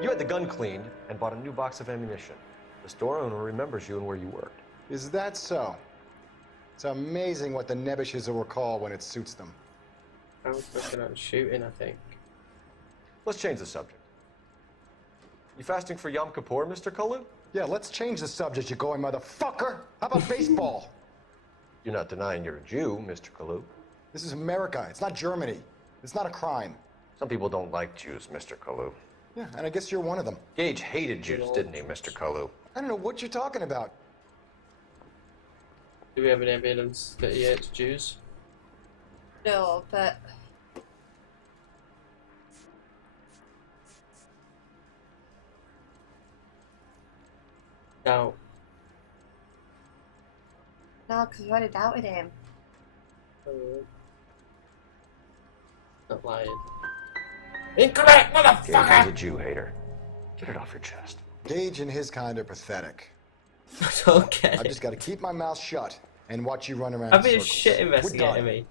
You had the gun cleaned and bought a new box of ammunition. The store owner remembers you and where you worked. Is that so? It's amazing what the Nebbishes will recall when it suits them. I was looking at shooting, I think. Let's change the subject. You fasting for Yom Kippur, Mr. Kalu? Yeah, let's change the subject, you going motherfucker. How about baseball? You're not denying you're a Jew, Mr. Kalu. This is America. It's not Germany. It's not a crime. Some people don't like Jews, Mr. Kalu. Yeah, and I guess you're one of them. Gage hated Jews, didn't he, Mr. Kalu? I don't know what you're talking about. Do we have any evidence that he hates Jews? No, but. No. No, because we already doubted him. Not lying. Incorrect, Gage is a motherfucker! Jew hater. Get it off your chest. Gage and his kind are pathetic. Okay. I've just got to keep my mouth shut and watch you run around I've in been circles. shit We're investigating done. me.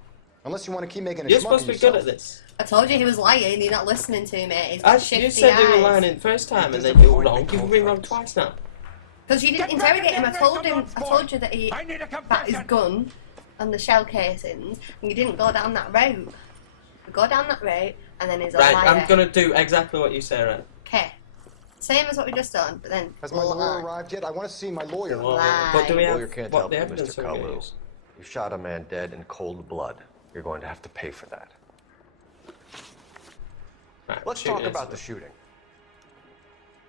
Unless you want to keep making a You're schmuck supposed to of be good yourself. at this. I told you he was lying. You're not listening to me. He's got shifty You said you were eyes. lying in the first time and then you're wrong. You've been wrong twice now. Because you didn't interrogate him. I told you that he got his gun and the shell casings, and you didn't go down that route. You go down that route, and then he's a Right, liar. I'm gonna do exactly what you say, right? Okay. Same as what we just done, but then. Has my lawyer arrived yet? I want to see my lawyer. But do we The have lawyer can't what help the you, evidence Mr. are we gonna Kalu. use? You shot a man dead in cold blood. You're going to have to pay for that. Right, Let's shoot talk this. about the shooting.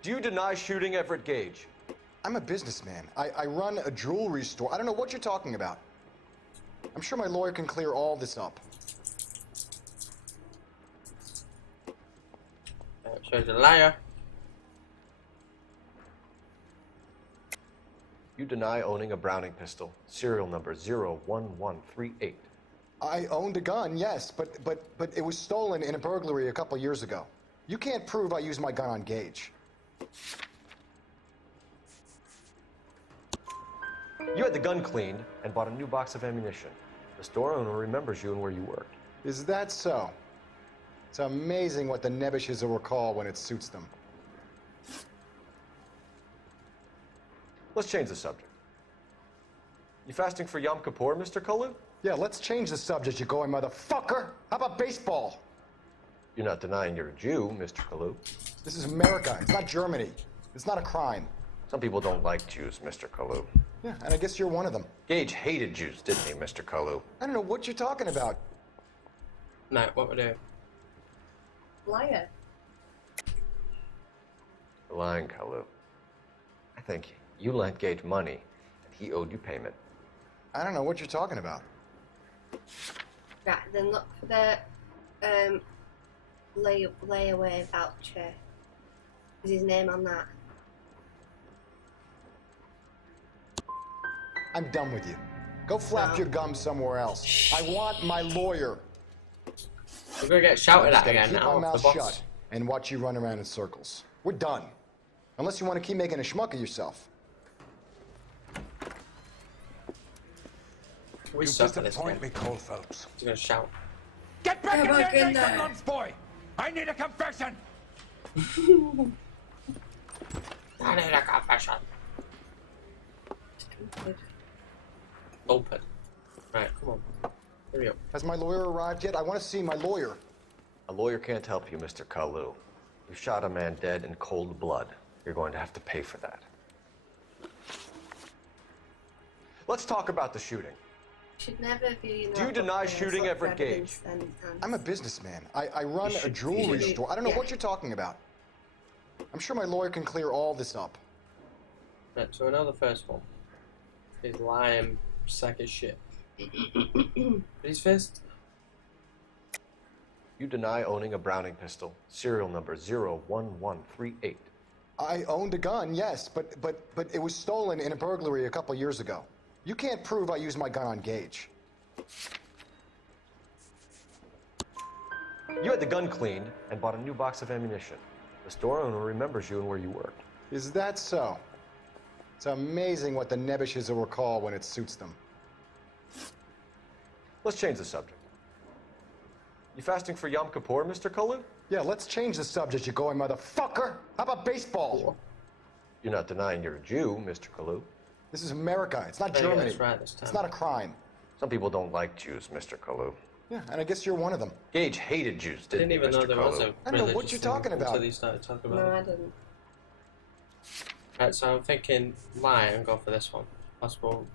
Do you deny shooting Everett Gage? I'm a businessman. I run a jewelry store. I don't know what you're talking about. I'm sure my lawyer can clear all this up. So he's a liar. You deny owning a Browning pistol, serial number 01138. I owned a gun, yes, but it was stolen in a burglary a couple years ago. You can't prove I used my gun on Gage. You had the gun cleaned and bought a new box of ammunition. The store owner remembers you and where you worked. Is that so? It's amazing what the Nebbishes will recall when it suits them. Let's change the subject. You fasting for Yom Kippur, Mr. Kalu? Yeah, let's change the subject, you going motherfucker. How about baseball? You're not denying you're a Jew, Mr. Kalu. This is America. It's not Germany. It's not a crime. Some people don't like Jews, Mr. Kalu. Yeah, and I guess you're one of them. Gage hated Jews, didn't he, Mr. Kalu? I don't know what you're talking about. No, what we do? Liar. You're lying, Kalu. I think you lent Gage money, and he owed you payment. I don't know what you're talking about. Right, then look for the layaway voucher. Is his name on that? I'm done with you. Go flap your gums somewhere else. I want my lawyer. We're gonna get shouted I just at gotta again keep now. my The mouth boss. shut and watch you run around in circles. We're done. Unless you want to keep making a schmuck of yourself. We You suck at this disappoint game. me, Cole Phelps. He's gonna shout. Get back Get in back there, in and make there. some lumps, boy! I need a confession! I need a confession. Open. Right, come on. Hurry up. Has my lawyer arrived yet? I want to see my lawyer. A lawyer can't help you, Mr. Kalu. You shot a man dead in cold blood. You're going to have to pay for that. Let's talk about the shooting. Should never be. Do you deny shooting Everett Gage? I'm a businessman. I run a jewelry store. I don't know what you're talking about. I'm sure my lawyer can clear all this up. Right, so another first one. His lying sack of shit. His fist. You deny owning a Browning pistol, serial number 01138. I owned a gun, yes, but it was stolen in a burglary a couple years ago. You can't prove I used my gun on Gage. You had the gun cleaned and bought a new box of ammunition. The store owner remembers you and where you worked. Is that so? It's amazing what the Nebbishes will recall when it suits them. Let's change the subject. You fasting for Yom Kippur, Mr. Kalu? Yeah, let's change the subject, you going motherfucker. How about baseball? You're not denying you're a Jew, Mr. Kalu. This is America. It's not Germany. That's right this time. It's not a crime. Some people don't like Jews, Mr. Kalu. Yeah, and I guess you're one of them. Gage hated Jews, didn't he, I didn't even know Mr. there was Kalu? a I don't know what you're talking about. Until he started talking about No, it. I didn't. Right, so I'm thinking lie and go for this one. Possible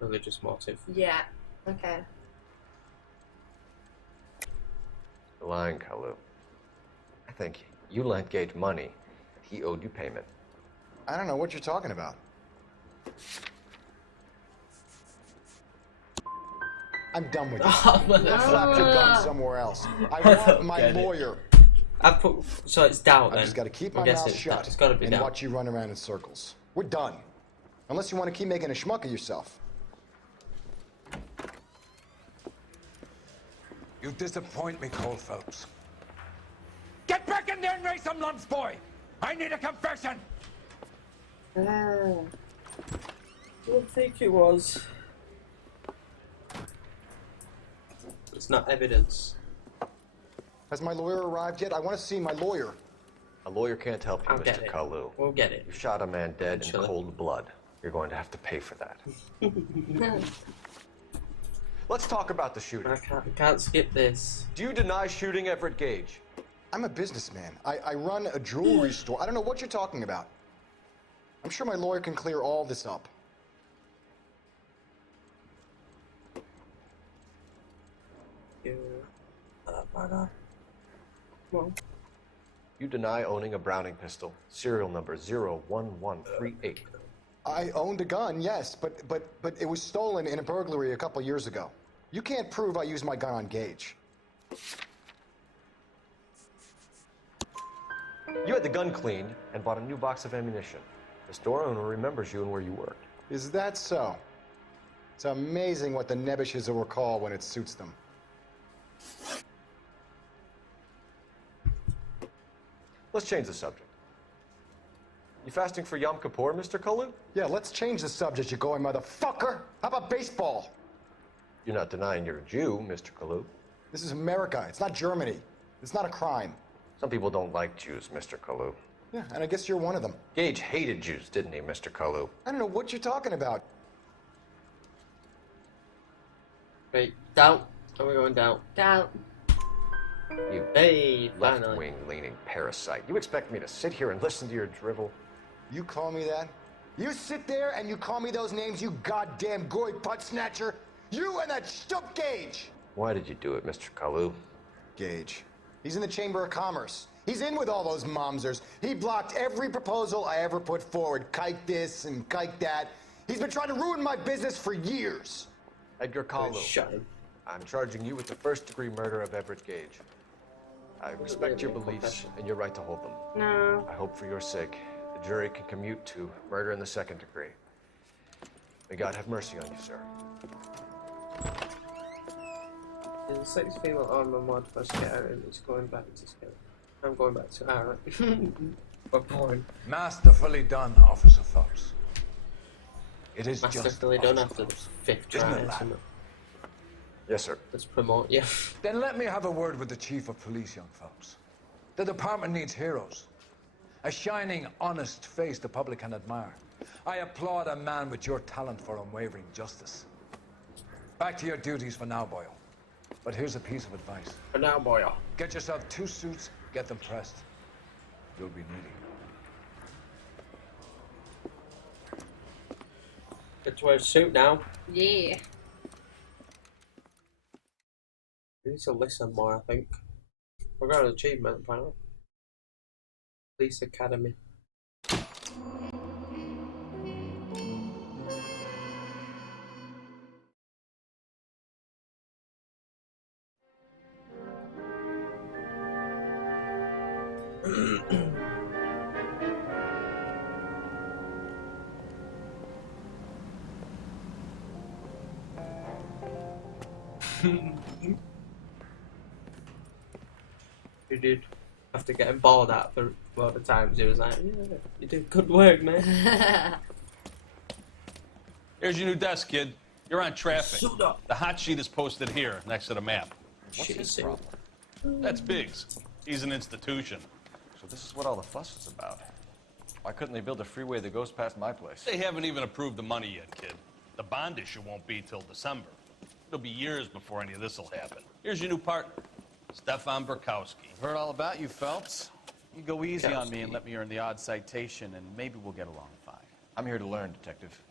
religious motive. Yeah. Okay. You're lying, Kalu. I think you lent Gage money. He owed you payment. I don't know what you're talking about. I'm done with you. Flap your gun somewhere else. I want my lawyer. I've put so it's doubt. I Then just got to keep I'm my mouth guessing shut it's got to be and doubt. watch you run around in circles. We're done. Unless you want to keep making a schmuck of yourself. You disappoint me, Cole Phelps. Get back in there and raise some lumps, boy! I need a confession! I don't think it was. It's not evidence. Has my lawyer arrived yet? I want to see my lawyer. A lawyer can't help you, I'll get Mr. it. Kalu. We'll get it. You shot a man dead in Sure. cold blood. You're going to have to pay for that. Let's talk about the shooting. I can't skip this. Do you deny shooting Everett Gage? I'm a businessman. I run a jewelry store. I don't know what you're talking about. I'm sure my lawyer can clear all this up. You deny owning a Browning pistol, serial number 01138. I owned a gun, yes, but it was stolen in a burglary a couple years ago. You can't prove I used my gun on Gage. You had the gun cleaned and bought a new box of ammunition. The store owner remembers you and where you worked. Is that so? It's amazing what the Nebbishes will recall when it suits them. Let's change the subject. You fasting for Yom Kippur, Mr. Kalu? Yeah, let's change the subject, you going motherfucker. How about baseball? You're not denying you're a Jew, Mr. Kalu. This is America. It's not Germany. It's not a crime. Some people don't like Jews, Mr. Kalu. Yeah, and I guess you're one of them. Gage hated Jews, didn't he, Mr. Kalu? I don't know what you're talking about. Wait, doubt. Are we going doubt? Doubt. You Hey, finally. left-wing leaning parasite. You expect me to sit here and listen to your drivel? You call me that? You sit there and you call me those names, you goddamn goy butt snatcher? You and that stup Gage! Why did you do it, Mr. Kalu? Gage. He's in the Chamber of Commerce. He's in with all those momsers. He blocked every proposal I ever put forward. Kike this and kike that. He's been trying to ruin my business for years. Edgar Kalu. Shut him. I'm charging you with the first-degree murder of Everett Gage. I respect your beliefs and your right to hold them. No. I hope for your sake the jury can commute to murder in the second degree. May God have mercy on you, sir. The sex female armor mod for Skyrim is going back to Skyrim. I'm going back to Ireland. But porn. Masterfully done, Officer Phelps. It is Masterfully just done after the fifth Isn't try, it, lad? isn't it? Yes, sir. Let's promote, yeah. Then let me have a word with the Chief of Police, young Phelps. The department needs heroes. A shining, honest face the public can admire. I applaud a man with your talent for unwavering justice. Back to your duties for now, Boyle. But here's a piece of advice. For now, boy. Get yourself 2 suits, get them pressed. You'll be needing. Get to wear a suit now. Yeah. We need to listen more, I think. We've got an achievement, apparently. Police Academy. You did after getting balled out for a lot of times. He was like, "Yeah, you did good work, man." Here's your new desk, kid. You're on traffic. The hot sheet is posted here, next to the map. What's his problem? That's Biggs. He's an institution. So this is what all the fuss is about. Why couldn't they build a freeway that goes past my place? They haven't even approved the money yet, kid. The bond issue won't be till December. It'll be years before any of this will happen. Here's your new partner, Stefan Burkowski. I've heard all about you, Phelps. You go easy on me and let me earn the odd citation, and maybe we'll get along fine. I'm here to learn, Detective.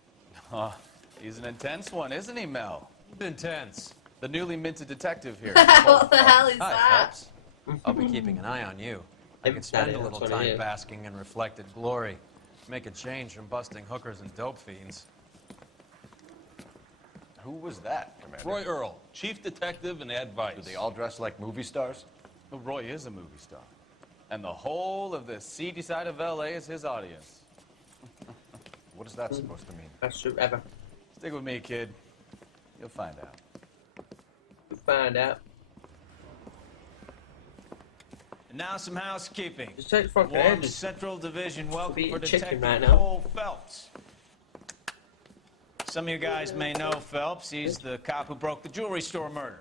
He's an intense one, isn't he, Mel? Intense. The newly minted detective here. What the hell is Hi, that? Phelps. I'll be keeping an eye on you. I could spend a little time basking in reflected glory. Make a change from busting hookers and dope fiends. Who was that, Commander? Roy Earl, chief detective and advice. Do they all dress like movie stars? Well, Roy is a movie star. And the whole of the seedy side of L.A. is his audience. What is that supposed to mean? Best suit ever. Stick with me, kid. You'll find out. We'll find out. And now some housekeeping. Just take fucking Warm ages. Central Division, welcome Be for chicken Detective right now. Cole Phelps. Some of you guys may know Phelps. He's the cop who broke the jewelry store murder.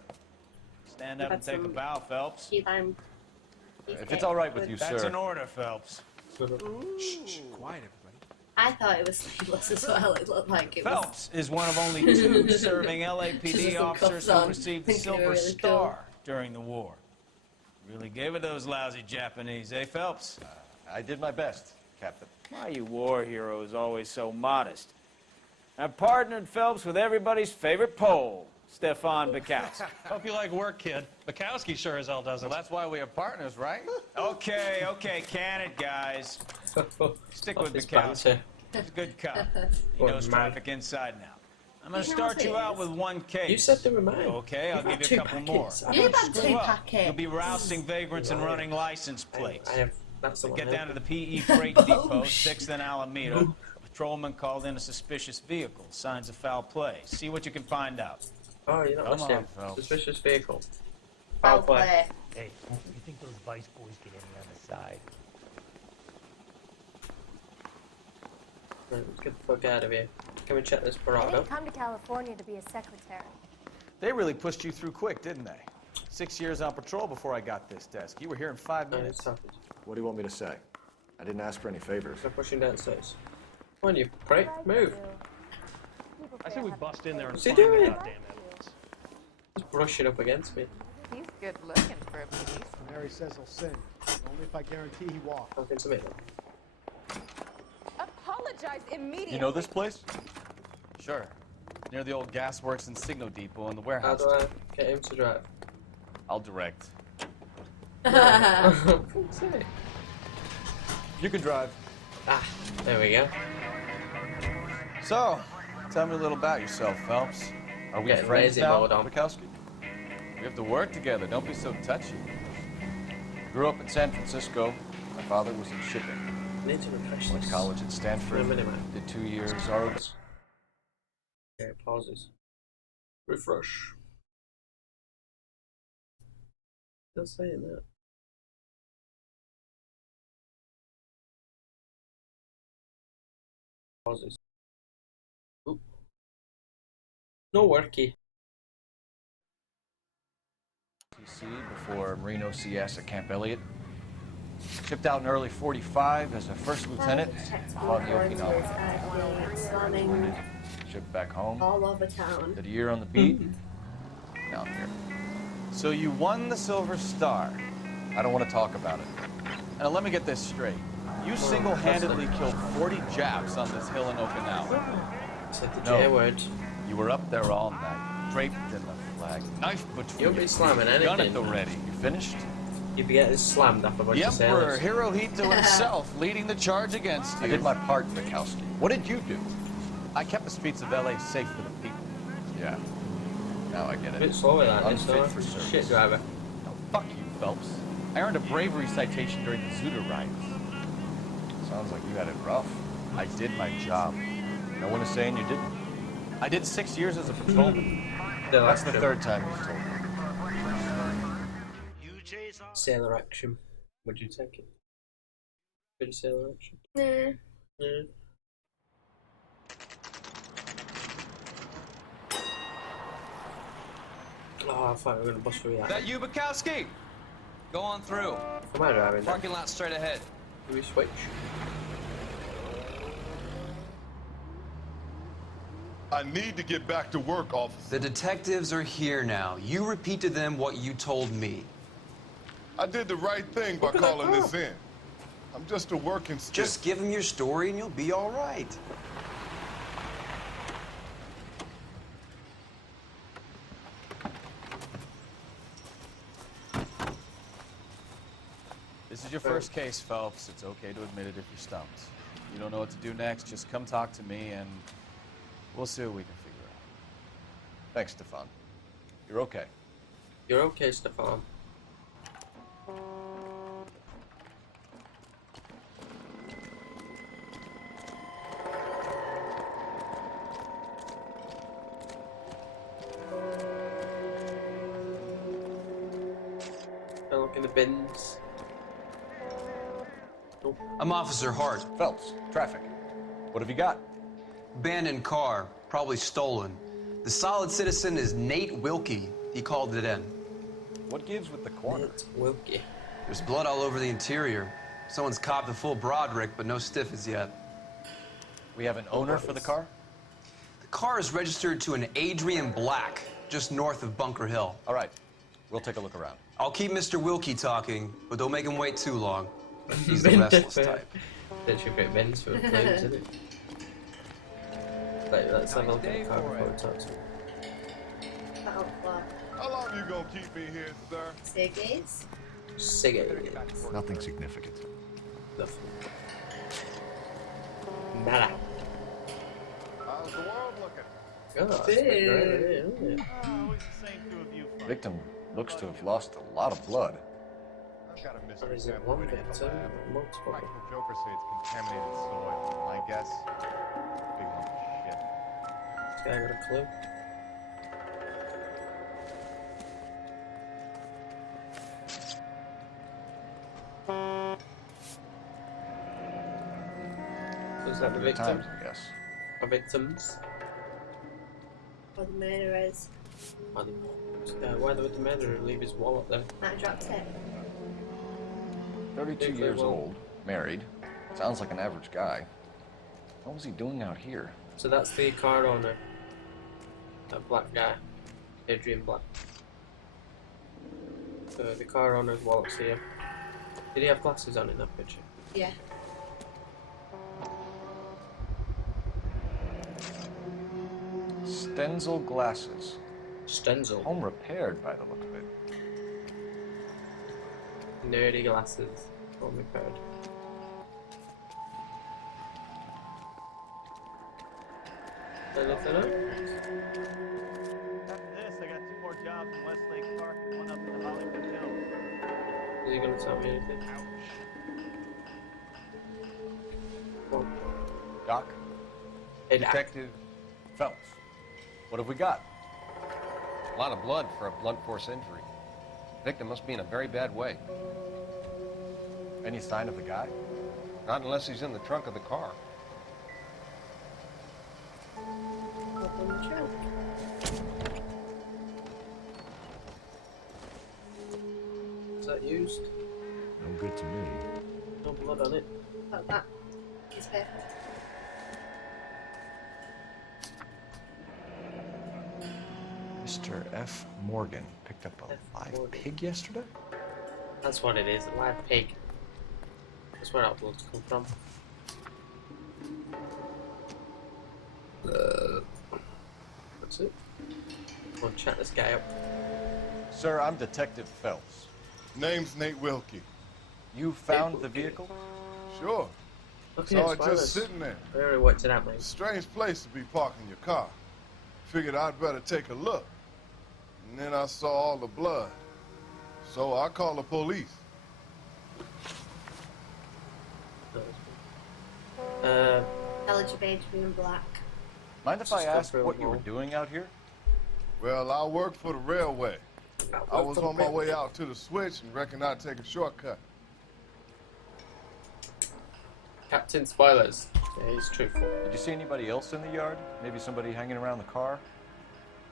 Stand up and take a bow, Phelps. If it's all right with you, That's sir. an order, Phelps. Shh, quiet, everybody. I thought it was sleeveless as well. It looked like it was. Phelps is one of only 2 serving Just LAPD some officers cuffs who on. received the Think they were Silver really Star during the war. Really gave it those lousy Japanese, eh, Phelps? I did my best, Captain. Why you war heroes always so modest? I've partnered Phelps with everybody's favorite Pole, Stefan Burkowski. Hope you like work, kid. Bukowski sure as hell doesn't. Well, that's why we are partners, right? Okay, can it, guys. Stick with Burkowski. He's a good cop. He knows traffic inside and out. I'm going to start you out with 1 case. You said they were mine. Okay, I'll You've give you had a couple 2 more. packets. You've had 2 You'll packets. be rousting vagrants and running license plates. I have. That's the one. Get down to the PE freight depot, 6th and Alameda. A patrolman called in a suspicious vehicle. Signs of foul play. See what you can find out. Oh, you're not Come listening. on, Phelps. Suspicious vehicle. Foul play. Hey, you think those Vice boys get any on the side? Right, let's get the fuck out of here. Can we check this I parade didn't up? come to California to be a secretary. They really pushed you through quick, didn't they? 6 years on patrol before I got this desk. You were here in 5 minutes. What do you want me to say? I didn't ask for any favors. They're pushing downstairs. Come on, you prick. Move. I say we bust in there and What's he find the doing? goddamn evidence. He's brushing up against me. He's good looking for a policeman. Mary says he'll sing. Only if I guarantee he walks. Talking to me. Apologize immediately. You know this place? Sure. Near the old gasworks and Signal Depot in the How warehouse. do I get him to drive? I'll direct. You can drive. Ah, there we go. So, tell me a little about yourself, Phelps. Are we Getting friends lazy now, mode on. Bukowski? We have to work together. Don't be so touchy. Grew up in San Francisco. My father was in shipping. Need to refresh Went this. to college at Stanford. Wait a minute, man. Did 2 years ROT. Okay, pauses. Refresh. Still saying that. Pauses. Oop. No worky. TC before Marino CS at Camp Elliott. Shipped out in early 45 as a first lieutenant. Fought in the Okinawa. Shipped back home. All over town. Did a year on the beat. Now I'm here. So you won the Silver Star. I don't want to talk about it. Now let me get this straight. You single-handedly killed 40 Japs on this hill in Okinawa. Said the J word. You were up there all night, draped in the flag, knife between You'll be slamming anything. gun at the ready. You finished? You'd be getting slammed up a bunch of Emperor sailors. Hirohito himself leading the charge against you. I did my part, Mikowski. What did you do? I kept the streets of LA safe for the people. Yeah. Now I get it. A bit slow with that, Unfit for service. Shit driver. No, fuck you, Phelps. I earned a bravery citation during the Zuda riots. Sounds like you had it rough. I did my job. No one is saying you didn't. I did 6 years as a patrolman. That's the third time you've told me. Sailor action. Would you take it? Bit of sailor action. Nah. Yeah. Oh, I thought we were gonna bust through that. That you, Bukowski? Go on through. Am I driving? Parking lot straight ahead. Do we switch? I need to get back to work, officer. The detectives are here now. You repeat to them what you told me. I did the right thing by calling this in. I'm just a working stiff. Just give them your story and you'll be all right. This is your first case, Phelps. It's okay to admit it if you're stumped. You don't know what to do next, just come talk to me and we'll see what we can figure out. Thanks, Stefan. You're okay. You're okay, Stefan. Look in the bins. Oh. I'm Officer Hart. Phelps, traffic. What have you got? Abandoned car, probably stolen. The solid citizen is Nate Wilkie. He called it in. What gives with the corner? Nate Wilkie. There's blood all over the interior. Someone's copped a full Broderick, but no stiff as yet. We have an owner for the car? The car is registered to an Adrian Black, just north of Bunker Hill. All right, we'll take a look around. I'll keep Mr. Wilkie talking, but don't make him wait too long. He's the restless type. That's your great bins for flames, isn't it? Like, let's have a look at the car before we talk to him. How long you gonna keep me here, sir? Ciggies? Ciggies. Nothing significant. Nothing. Nada. How's the world looking? Oh, that's great, isn't it? Always the same two of you. Victim looks to have lost a lot of blood. I've got a Or mystery is it sample one waiting at the victim? lab. Multiple. Practical Joker say it's contaminated soil. My guess, big lump of shit. This guy got a clue. Was that the victim? Times, I guess. Or victims? Or the murderers. Why would the murderer leave his wallet there? Matt dropped it. 32 years old, married. Sounds like an average guy. What was he doing out here? So that's the car owner. That black guy. Adrian Black. So the car owner's wallet's here. Did he have glasses on in that picture? Yeah. Stenzel glasses. Stenzel? Home repaired by the look of it. Nerdy glasses. Home repaired. Anything else? After this, I got 2 more jobs in Westlake Park and 1 up in the Hollywood Hills. Is he going to tell me anything? Oh. Doc? Hey, Doc. Detective Phelps. What have we got? A lot of blood for a blunt force injury. Victim must be in a very bad way. Any sign of the guy? Not unless he's in the trunk of the car. Open the trunk. Is that used? No good to me. No blood on it. Like that. It's perfect. Mr. F. Morgan picked up a live pig yesterday? That's what it is, a live pig. That's where uploads come from. That's it. Come on, chat this guy up. Sir, I'm Detective Phelps. Name's Nate Wilkie. You found the vehicle? Sure. Okay, Saw it spoilers. just sitting there. I already worked it out, mate. Strange place to be parking your car. Figured I'd better take a look. And then I saw all the blood. So I called the police. Eligible age being black. Mind if I ask what you were doing out here? Well, I work for the railway. I was on my way out to the switch and reckoned I'd take a shortcut. Captain Spoilers. Yeah, he's truthful. Did you see anybody else in the yard? Maybe somebody hanging around the car?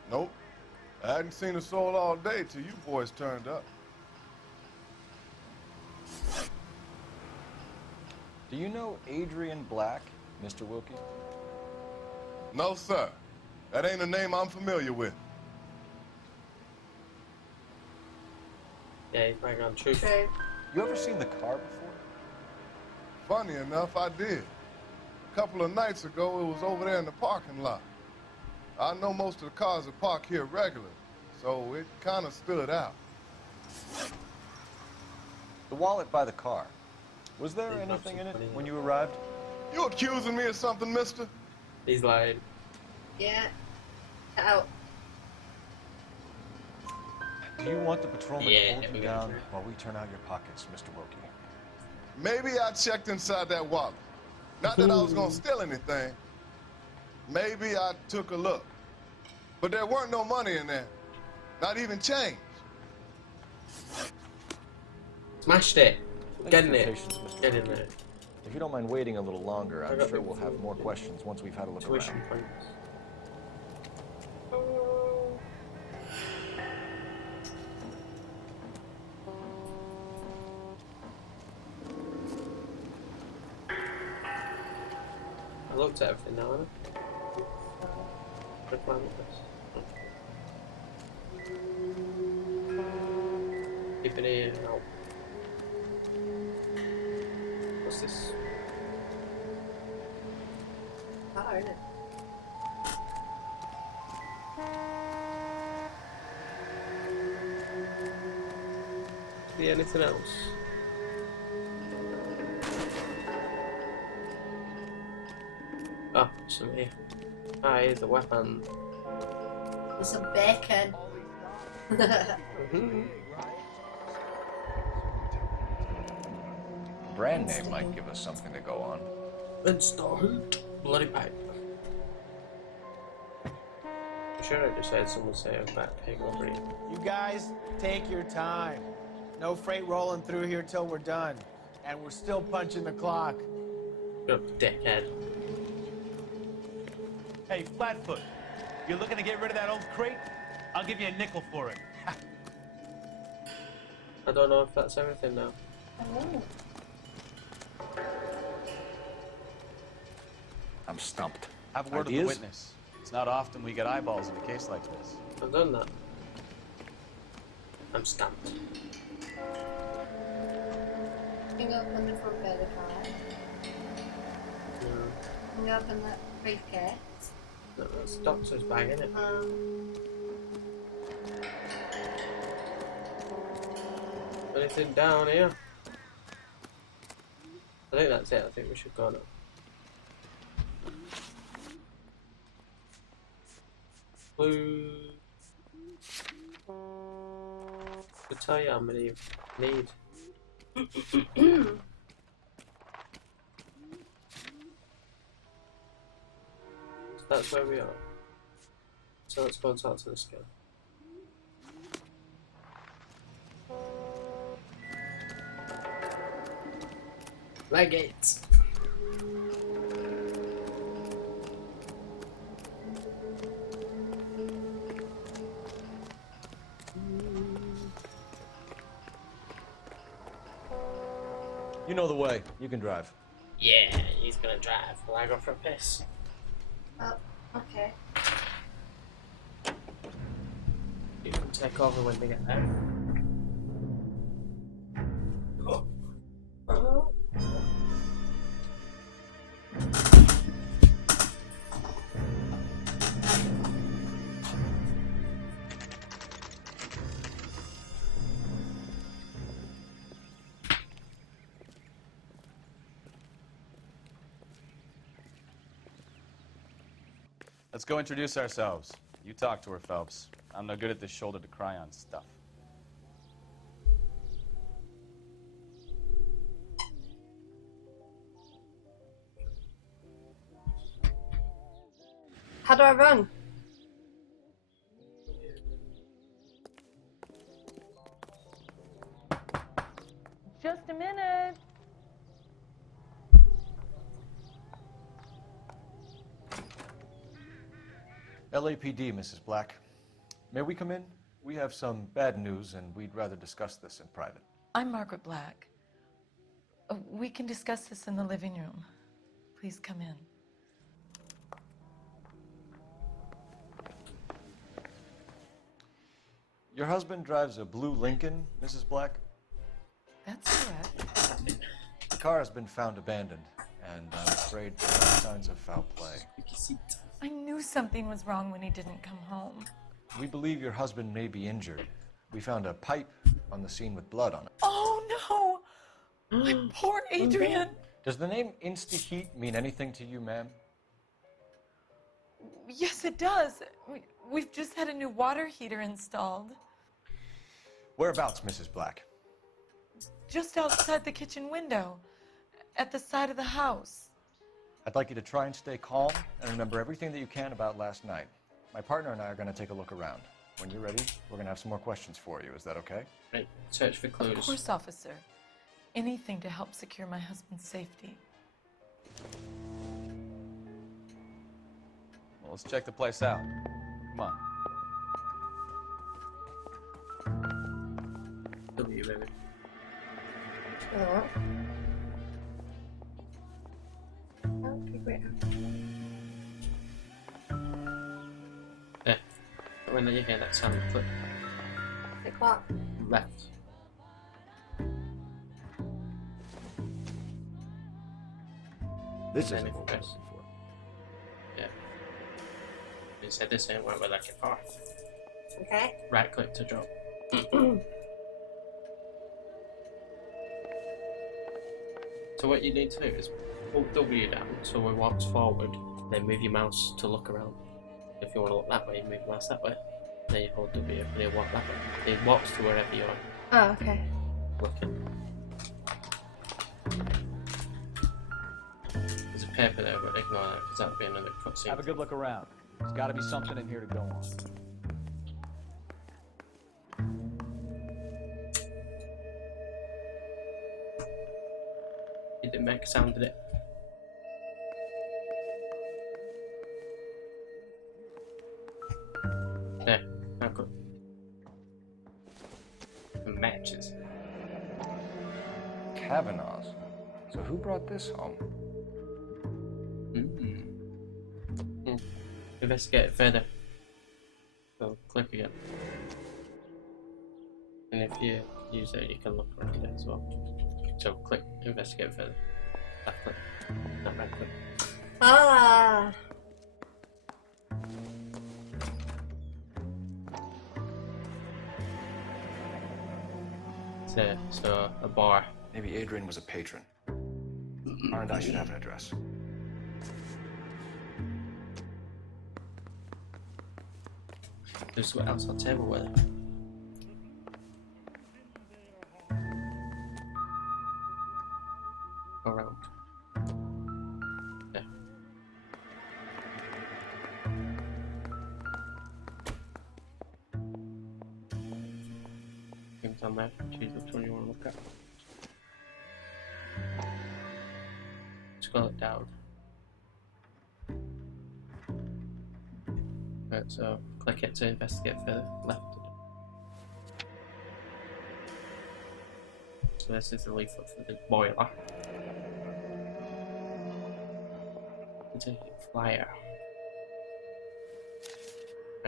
Nope. I hadn't seen a soul all day till you boys turned up. Do you know Adrian Black, Mr. Wilkie? No, sir. That ain't a name I'm familiar with. Yeah, he's bang on truth. You ever seen the car before? Funny enough, I did. A couple of nights ago, it was over there in the parking lot. I know most of the cars are parked here regularly, so it kind of stood out. The wallet by the car. Was there anything in it when you arrived? You accusing me of something, mister? He's lying. Yeah. Out. Do you want the patrolman to hold you down go. while we turn out your pockets, Mr. Wilkie? Maybe I checked inside that wallet. Not that I was gonna steal anything. Maybe I took a look. But there weren't no money in there. Not even change. Smashed it. Get in Thanks for your it. patience, Mr. Get in Wilkie. there. If you don't mind waiting a little longer, I I'm got sure big we'll have more questions once we've had a look Tuition around. points. I looked at everything now, haven't I? Recline with this. Keep it in. Out. What's this? Oh, isn't it? See anything else? Oh, some here. Ah, here's the weapon. With some bacon. Brand name might give us something to go on. Instant bloody pipe. I'm sure I just heard someone say a fat pig over here. You guys, take your time. No freight rolling through here till we're done. And we're still punching the clock. Shut up, dickhead. Hey, Flatfoot, you looking to get rid of that old crate? I'll give you a nickel for it. I don't know if that's everything now. Oh. I'm stumped. Have a word with the witness. It's not often we get eyeballs in a case like this. I've done that. I'm stumped. Can you open the front of the car? No. Can you open the briefcase? No, that's the doctor's bag, isn't it? Anything down here? I think that's it. I think we should go now. Blue. To tell you how many you need. So that's where we are. So let's go and talk to this guy. Leg it. You know the way. You can drive. Yeah, he's gonna drive while I go for a piss. Oh, okay. take over when they get there. Let's go introduce ourselves. You talk to her, Phelps. I'm no good at this shoulder to cry on stuff. How do I run? Just a minute. LAPD, Mrs. Black. May we come in? We have some bad news, and we'd rather discuss this in private. I'm Margaret Black. We can discuss this in the living room. Please come in. Your husband drives a blue Lincoln, Mrs. Black? That's correct. The car has been found abandoned, and I'm afraid there are signs of foul play. I knew something was wrong when he didn't come home. We believe your husband may be injured. We found a pipe on the scene with blood on it. Oh no! My poor Adrian! Does the name Insta-Heat mean anything to you, ma'am? Yes, it does. We've just had a new water heater installed. Whereabouts, Mrs. Black? Just outside the kitchen window, at the side of the house. I'd like you to try and stay calm and remember everything that you can about last night. My partner and I are going to take a look around. When you're ready, we're going to have some more questions for you. Is that okay? Right, search for clues. Of course, officer. Anything to help secure my husband's safety. Well, let's check the place out. Come on. W, baby. Okay, great. Yeah. When you hear that sound, click Like what? left. This Then isn't if what you we're press- looking for. Yeah. You said this ain't what we're looking for. Okay. Right click to drop. So what you need to do is hold W down so it walks forward, then move your mouse to look around. If you want to look that way, move your mouse that way. Then you hold W and it'll walk that way. It walks to wherever you are Oh, okay. looking. There's a paper there, but ignore that because that'll be another cutscene. Have a good look around. There's got to be something in here to go on. It didn't make a sound, did it? There, now good. The matches. Kavanaugh's. So who brought this home? Investigate it further. So click again. And if you use it, you can look around it as well. So click, investigate further. Left click, not right click. Ah. So a bar. Maybe Adrian was a patron. R&I should have an address. There's what else on the table with it. Go around. Yeah. Things on there. Choose which one you want to look at. Scroll it down. Right, so click it to investigate further. Left. So this is the leaflet for the boiler. It's a flyer.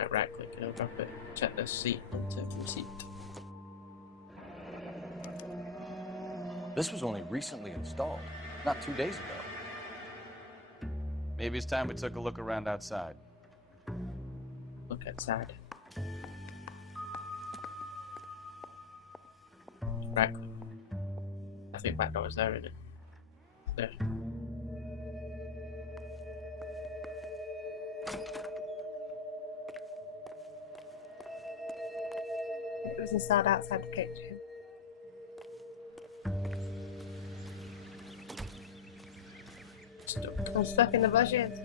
Right click and I'll drop it. Check the seat onto receipt. This was only recently installed, not 2 days ago. Maybe it's time we took a look around outside. Look outside. Right click. I think back door is there, isn't it? There. It was installed outside the kitchen. I'm stuck in the bushes.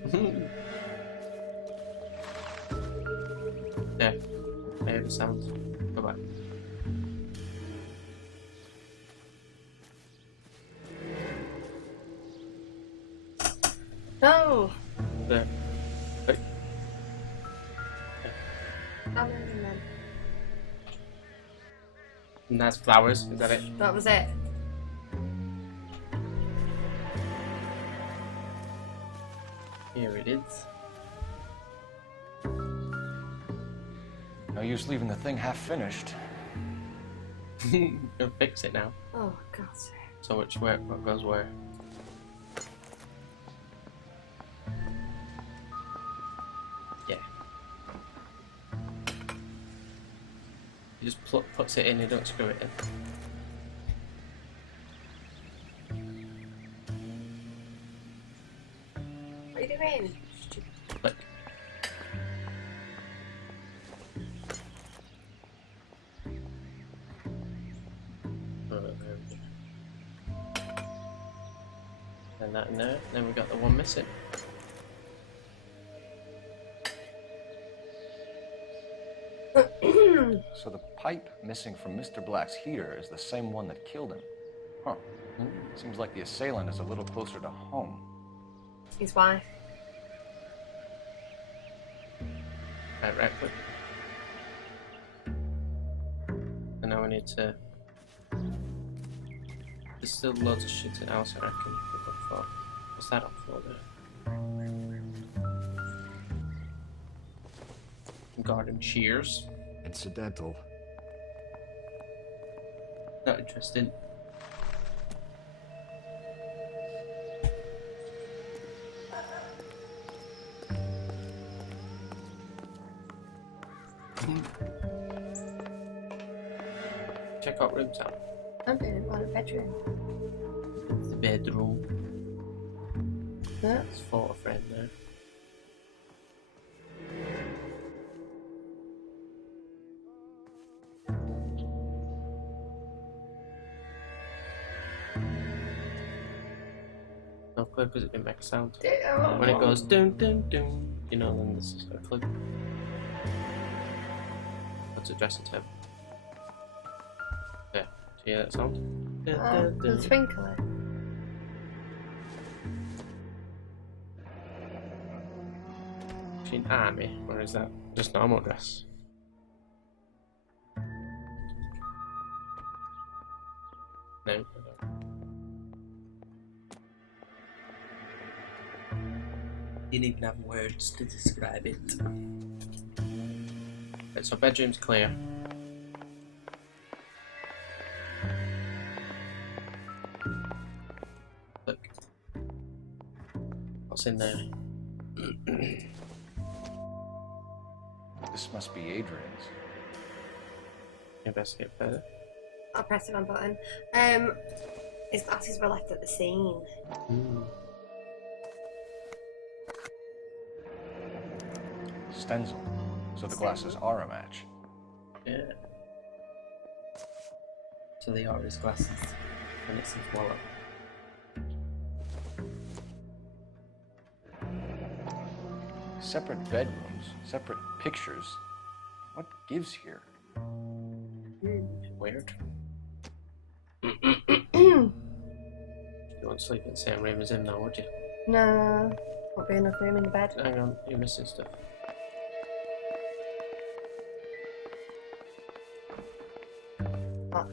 Yeah, I hear the sound. Go back. No! There. Wait. I'm in then. And that's flowers, is that it? That was it. Here it is. No use leaving the thing half finished. You'll fix it now. Oh, God's sake. So which way, what goes where? Yeah. He just puts it in, he don't screw it in. What are you doing? Look. And that in there. Then we got the one missing. So the pipe missing from Mr. Black's heater is the same one that killed him. Huh. Seems like the assailant is a little closer to home. His wife. Right click. And now we need to... There's still loads of shit in house, I reckon, to look for. What's that on for there? Garden shears. Incidental. Not interesting. Check out rooms out. I'm doing one bedroom. It's the bedroom. Yeah. There's a photo frame there. No clue because it didn't make a sound. When it goes dun dun dun, you know, then this is a clue. What's the dressing table? Yeah, do you hear that sound? Dun, dun, The dun. twinkler. An army, or is that just normal dress? No. Didn't even have words to describe it. Right, so bedroom's clear. Look. What's in there? This must be Adrian's. Investigate further. I'll press the wrong button. His glasses were left at the scene. Stencil. So the glasses are a match. Yeah. So they are his glasses. And it's his wallet. Separate bedrooms, separate pictures. What gives here? Weird. You won't sleep in the same room as him now, would you? No, won't be enough room in the bed. Hang on, you're missing stuff. What?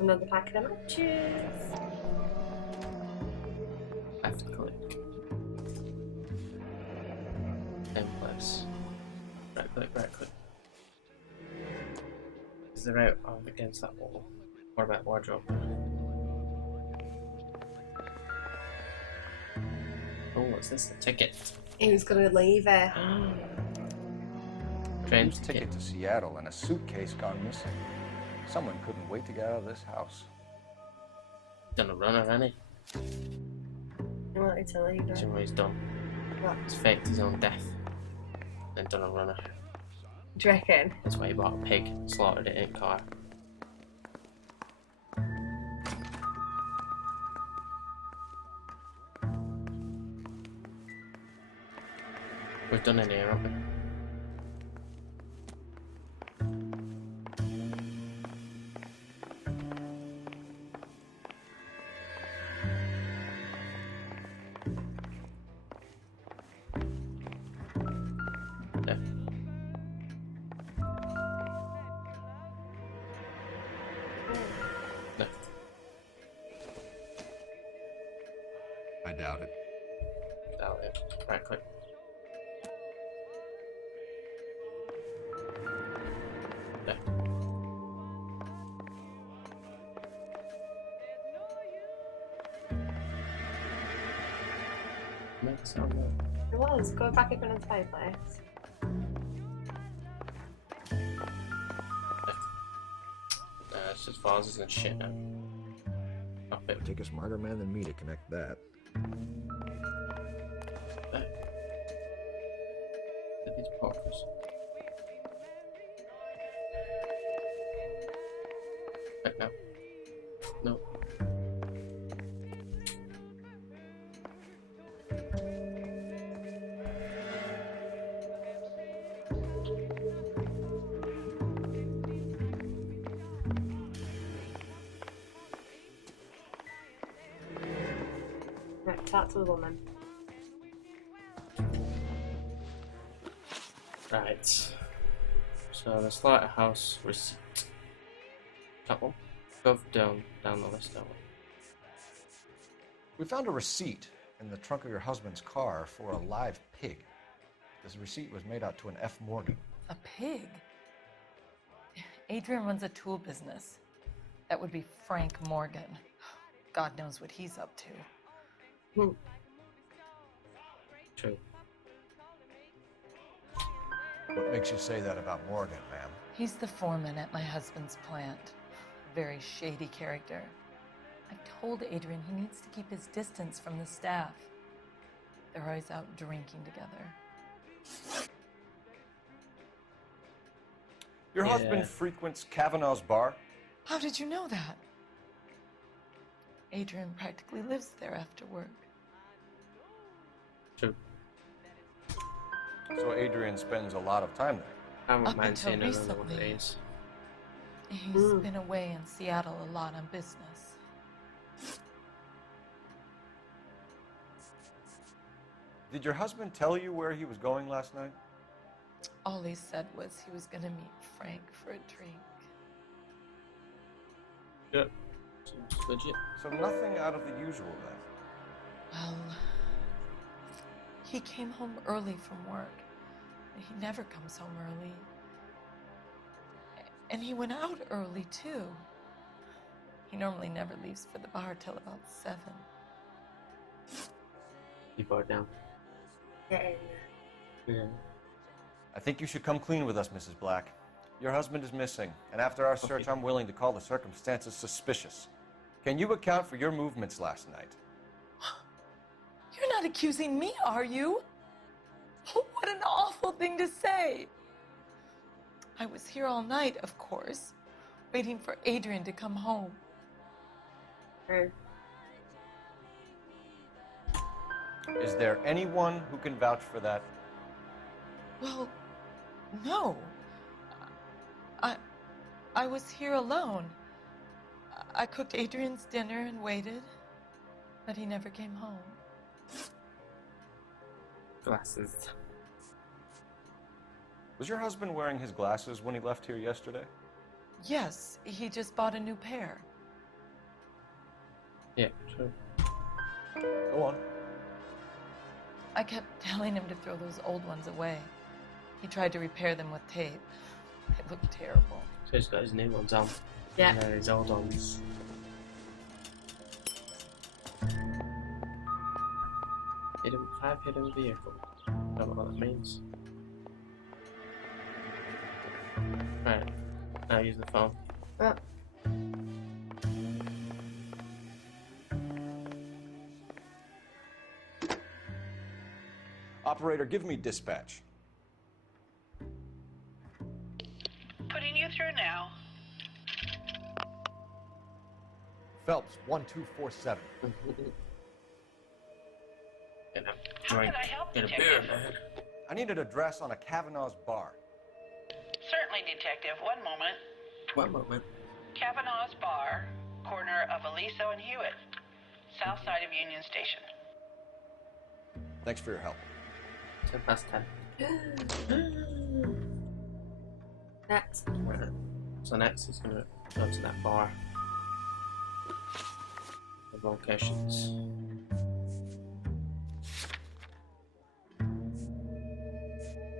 Another packet of matches. Left click. Right click, right click. Is there out against that wall? What about wardrobe? Oh, what's this? A ticket. He was gonna leave her. Train Huge ticket to Seattle and a suitcase gone missing. Someone couldn't wait to get out of this house. Done a runner, hasn't he? He wanted to leave her. Do you know what he's done? What? He's faked his own death. Then done a runner. Do you reckon? That's why he bought a pig, slaughtered it in a car. We've done it here, haven't we? I doubt it. Doubt it. Right click. There. Make the sound more. It was. Go back up in the fireplace. It's just vases and shit now. Up it. It'd take a smarter man than me to connect that. These pockets. Right now. No. Right, talk to the woman. Right. So the slaughterhouse receipt. That one. Go down the list that one. We found a receipt in the trunk of your husband's car for a live pig. This receipt was made out to an F. Morgan. A pig? Adrian runs a tool business. That would be Frank Morgan. God knows what he's up to. True. What makes you say that about Morgan, ma'am? He's the foreman at my husband's plant. A very shady character. I told Adrian he needs to keep his distance from the staff. They're always out drinking together. Your husband frequents Kavanaugh's bar? How did you know that? Adrian practically lives there after work. True. So Adrian spends a lot of time there. I wouldn't Up mind until seeing another one of recently. these. He's been away in Seattle a lot on business. Did your husband tell you where he was going last night? All he said was he was gonna meet Frank for a drink. Yep. Seems legit. So nothing out of the usual then. Well, he came home early from work. He never comes home early. And he went out early, too. He normally never leaves for the bar till about 7. You brought down. Yeah. I think you should come clean with us, Mrs. Black. Your husband is missing, and after our search, I'm willing to call the circumstances suspicious. Can you account for your movements last night? You're not accusing me, are you? What an awful thing to say. I was here all night, of course, waiting for Adrian to come home. Is there anyone who can vouch for that? Well, no. I was here alone. I cooked Adrian's dinner and waited, but he never came home. Glasses. Was your husband wearing his glasses when he left here yesterday? Yes, he just bought a new pair. Yeah, true. Go on. I kept telling him to throw those old ones away. He tried to repair them with tape. It looked terrible. So he's got his new ones on. Yeah. And then his old ones. Five hidden vehicles. I don't know what that means. Right. Now use the phone. Oh. Operator, give me dispatch. Putting you through now. Phelps, 1247. How can I help, Get a beer, Detective? man. I need an address on a Kavanaugh's bar. Certainly, Detective. One moment. One moment. Kavanaugh's Bar, corner of Aliso and Hewitt, south side of Union Station. Thanks for your help. 10:10. Next. Right. So next he's gonna go to that bar. The locations.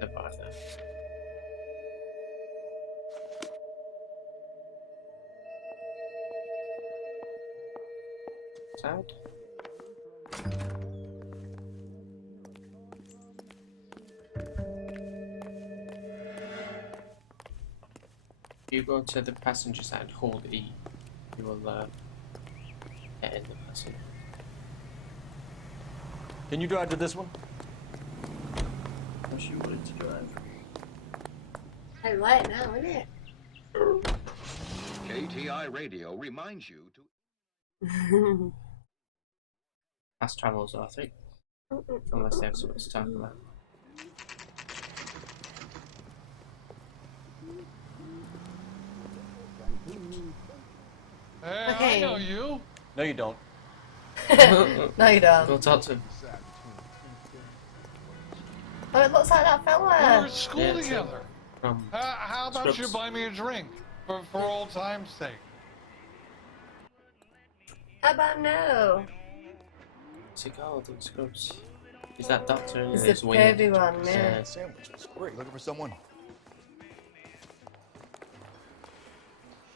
The bar there. Sad. You go to the passenger side, hold E. You will get in the passenger. Can you drive to this one? How she wanted to drive. Hey, light now, isn't it? KTI Radio reminds you to... Fast travels, I think. Unless they have something to talk about. Hey, Okay. I know you. No, you don't. No, you don't. Go talk to him. Oh, it looks like that We were fella. at school Yeah, it's together. From How about Scrubs. you buy me a drink for old time's sake? How about no? What's he called in Scrubs? He's that doctor in It's his the wing. pervy one, yeah. Sandwiches. Great. Looking for someone.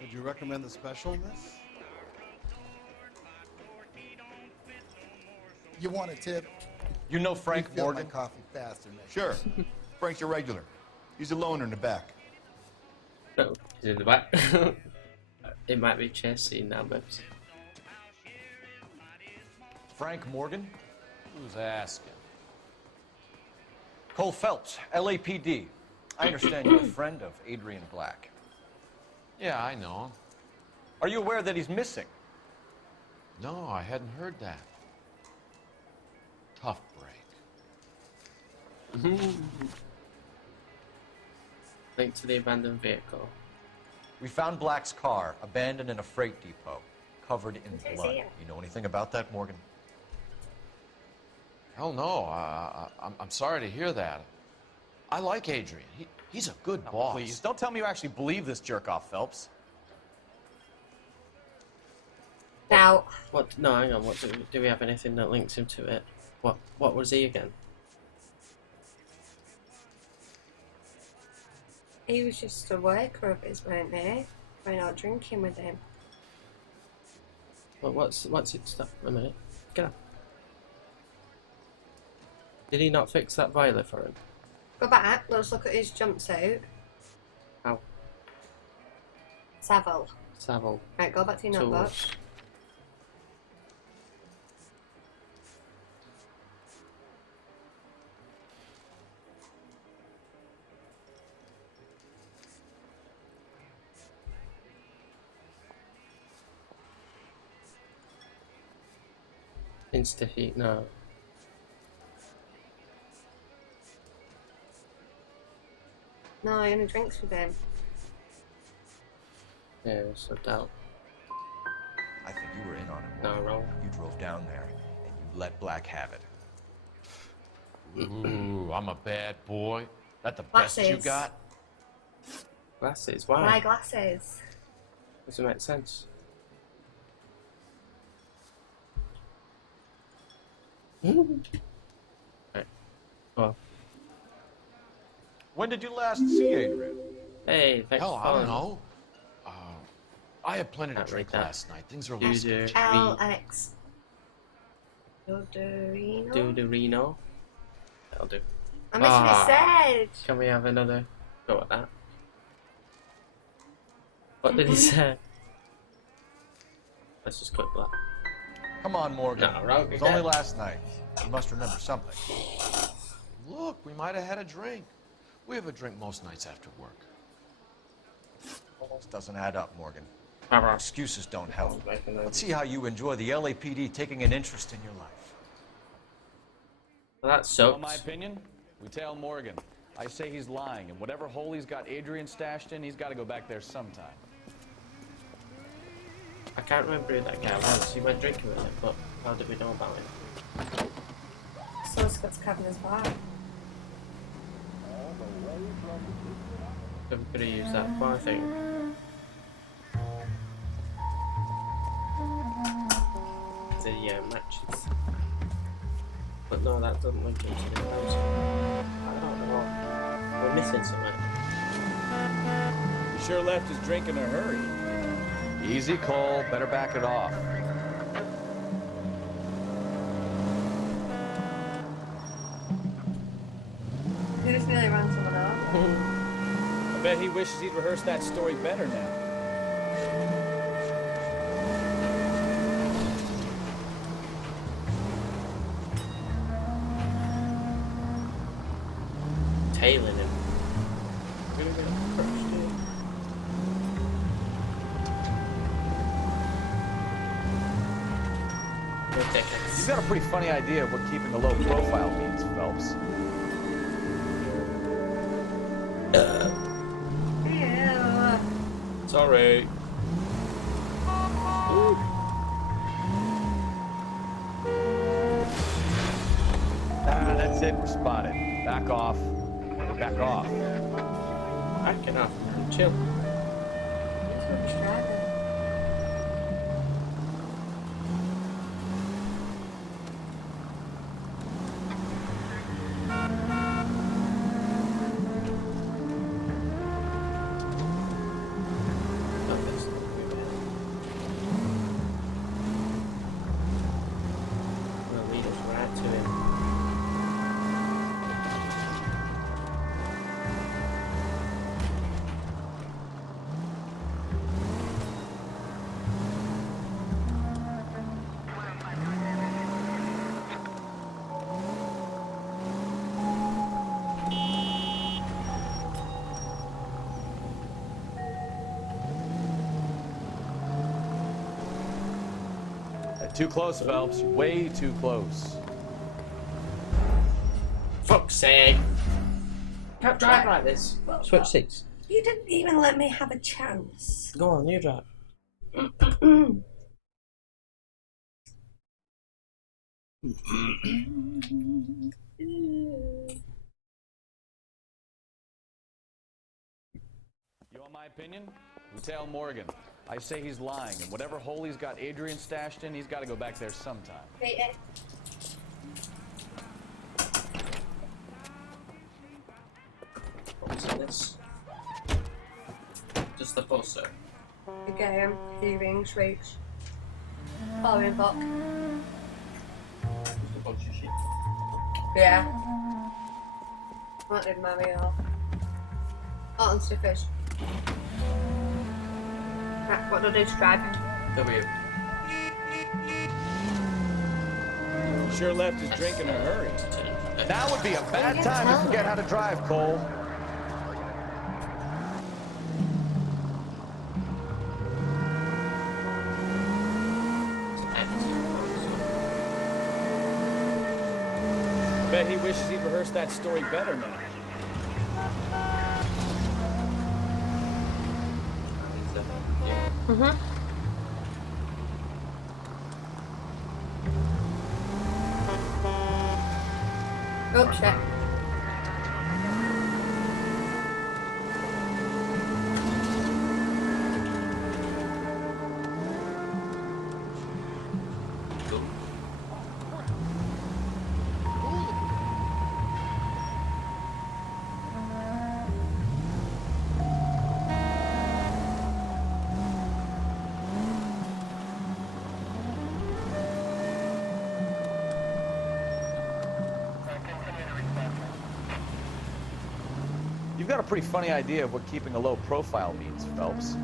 Would you recommend the special, miss? You want a tip? You know Frank Refill Morgan? my coffee faster next Sure. Frank's your regular. He's a loner in the back. Oh, he's in the back. It might be chase scene now, but Frank Morgan? Who's asking? Cole Phelps, LAPD. I understand you're a friend of Adrian Black. Yeah, I know him. Are you aware that he's missing? No, I hadn't heard that. Tough break. link to the abandoned vehicle. We found Black's car, abandoned in a freight depot, covered in blood. You know anything about that, Morgan? Hell no. I'm sorry to hear that. I like Adrian. He's a good boss. Please, don't tell me you actually believe this jerk-off, Phelps. Now. What? No, hang on. What do we have anything that links him to it? What was he again? He was just a worker of his, weren't they? Went out drinking with him. Well, what's it? Stop a minute. Get up. Did he not fix that boiler for him? Go back, let's look at his jumpsuit. How? Savile. Savile. Right, go back to your notebook. Tools. Insta heat, no. No, he only drinks with him. Yeah, so doubt. I think you were in on it, No, Morgan. wrong. You drove down there, and you let Black have it. Ooh, I'm a bad boy. That the Glasses. best you got? Glasses, why? My glasses. Doesn't make sense. Right. Well. When did you last see Adrian? Hey, thanks Hell, for I don't following. know. I had plenty to Can't drink read that. last night. Things are a little sketchy. LX. Dodorino? Dodorino. That'll do. I'm missing a Sage. Can we have another go at that? What did he say? Let's just click that. Come on, Morgan. No, right, It was okay. only last night. You must remember something. Look, we might have had a drink. We have a drink most nights after work. This doesn't add up, Morgan. Alright. Excuses don't help. Let's see how you enjoy the LAPD taking an interest in your life. Well, that sucks. In my opinion, we tail Morgan. I say he's lying, and whatever hole he's got Adrian stashed in, he's got to go back there sometime. I can't remember who that guy was. He went drinking with him, but how did we know about him? So Scott's covering his bar. So we could have used that bar thing. The matches. But no, that doesn't link into the house. I don't know. We're missing something. He sure left his drink in a hurry. Easy, Cole. Better back it off. He just nearly ran someone over. I bet he wishes he'd rehearsed that story better now. Tailing him. Could have been crushed, dude. Ridiculous. You've got a pretty funny idea of what keeping a low profile means, Phelps. Yeah. Sorry. Ah, that's it. We're spotted. Back off. Back off. Backing off. Chill. He's so distracted. Will lead us right to him. Too close, Phelps. Way too close. Fuck's sake. Can't drive like this. Switch seats. You didn't even let me have a chance. Go on, you drive. You want my opinion? We tail Morgan. I say he's lying, and whatever hole he's got Adrian stashed in, he's got to go back there sometime. What's this? Just the poster. The game, hearings, reach. Following book. Just the poster sheet. Yeah. What did Mario? Oh, and stickers. Right, what do I do to drive? W. He sure left his drink in a hurry. Now would be a bad time to forget how to drive, Cole. Bet he wishes he'd rehearsed that story better now. Mm-hmm. Oh, shit. You've got a pretty funny idea of what keeping a low profile means, Phelps.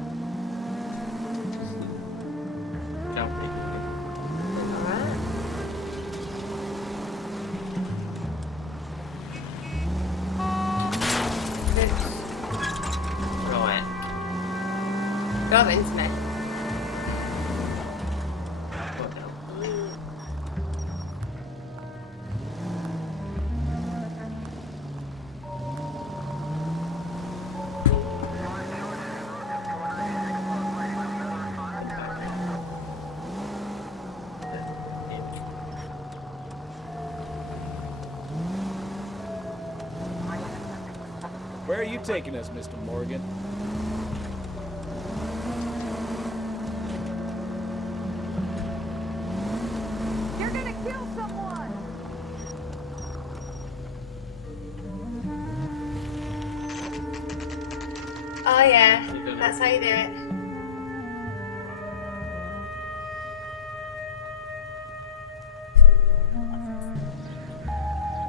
Go into me. Where are you taking us, Mr. Morgan? You're gonna kill someone! Oh yeah, that's how you do it.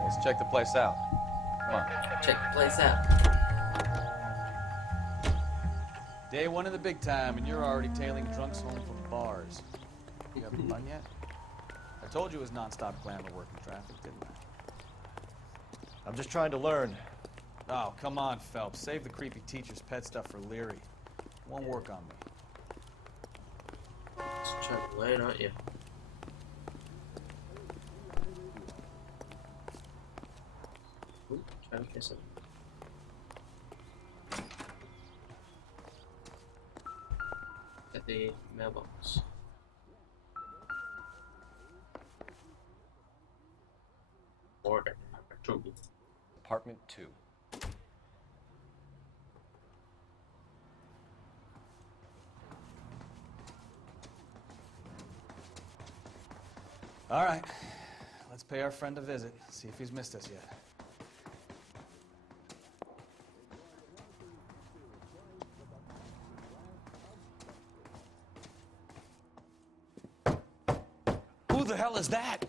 Let's check the place out. Come on. Check the place out. Day one of the big time, and you're already tailing drunks home from bars. You having fun yet? I told you it was non-stop glamour working traffic, didn't I? I'm just trying to learn. Oh, come on, Phelps. Save the creepy teacher's pet stuff for Leary. It won't work on me. Just trying to learn, aren't you? Ooh, trying to kiss him. At the mailbox. Order. Apartment 2. All right. Let's pay our friend a visit. See if he's missed us yet. Who the hell is that?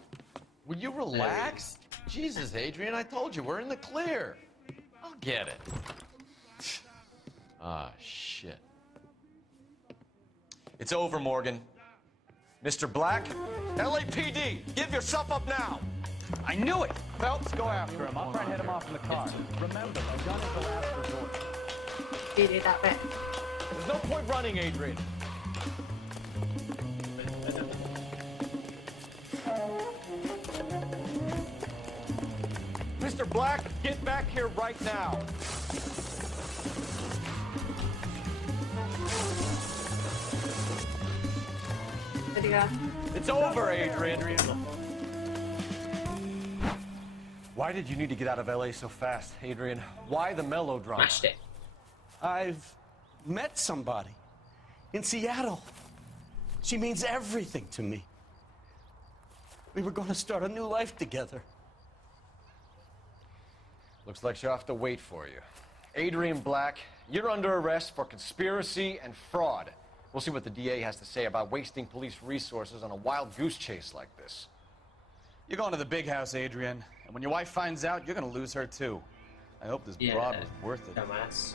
Will you relax? Jesus, Adrian, I told you, we're in the clear. I'll get it. Ah, shit. It's over, Morgan. Mr. Black, LAPD, give yourself up now. I knew it! Phelps, go after him. I'll try and head him off in the car. Remember, a gun is the last resort. You do that bit. There's no point running, Adrian. Mr. Black, get back here right now. Where'd you go? It's over, Adrian. Why did you need to get out of LA so fast, Adrian? Why the melodrama? Mashed it. I've met somebody in Seattle. She means everything to me. We were going to start a new life together. Looks like she'll have to wait for you. Adrian Black, you're under arrest for conspiracy and fraud. We'll see what the DA has to say about wasting police resources on a wild goose chase like this. You're going to the big house, Adrian. And when your wife finds out, you're going to lose her, too. I hope this broad was worth it. Dumbass.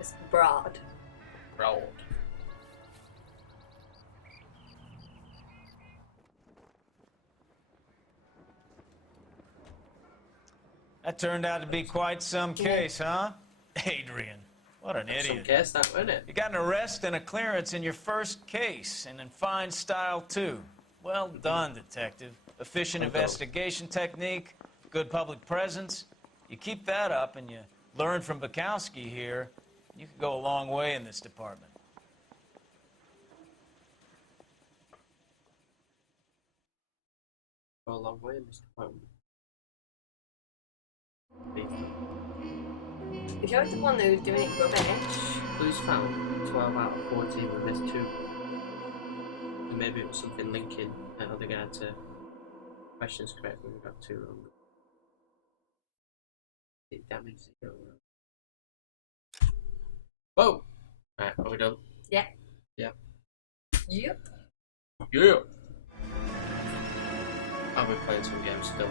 It's broad. Broad. That turned out to be quite some case, huh? Adrian, what an idiot. Some case, that wasn't it? You got an arrest and a clearance in your first case, and in fine style, too. Well done, detective. Efficient investigation technique, good public presence. You keep that up and you learn from Bukowski here, you could go a long way in this department. Go a long way in this department. Is yours the one who's doing it rubbish? Clues found. 12 out of 14 with this 2. And maybe it was something linking that other guy to questions correct when we got 2 wrong. Damage 0. Whoa! Right, are we done? Yeah. Yeah. Yep. Yeah! I'll be playing some games still.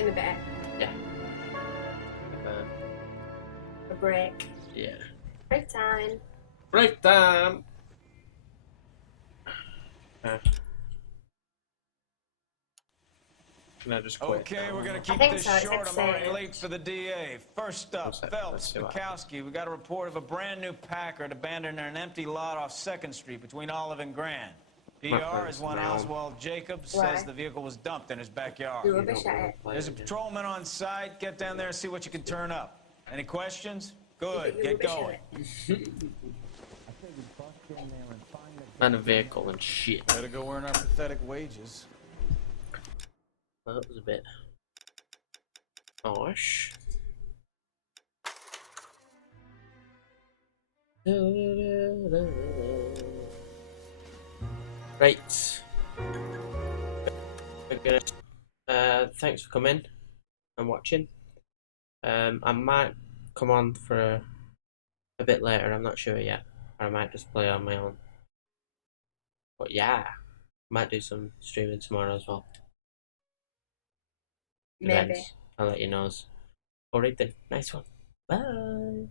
In a bit. Yeah. A break. Yeah. Break time. Break time! Can I just quit? Okay, we're gonna keep think this so, it's short. I'm already saved. late for the DA. First up, Let's Phelps, see what Bukowski. We got a report of a brand new Packard abandoned in an empty lot off 2nd Street between Olive and Grand. PR is one Oswald Jacobs says the vehicle was dumped in his backyard. You rubbish at it. There's a patrolman on site. Get down there and see what you can turn up. Any questions? Good. You Get rubbish at going. it. And a vehicle and shit. Better go earn our pathetic wages. Well, that was a bit harsh. Right. Okay. Thanks for coming and watching. I might come on for a bit later, I'm not sure yet. Or I might just play on my own. But yeah, might do some streaming tomorrow as well. Maybe. Events. I'll let you know. Alright then, nice one. Bye.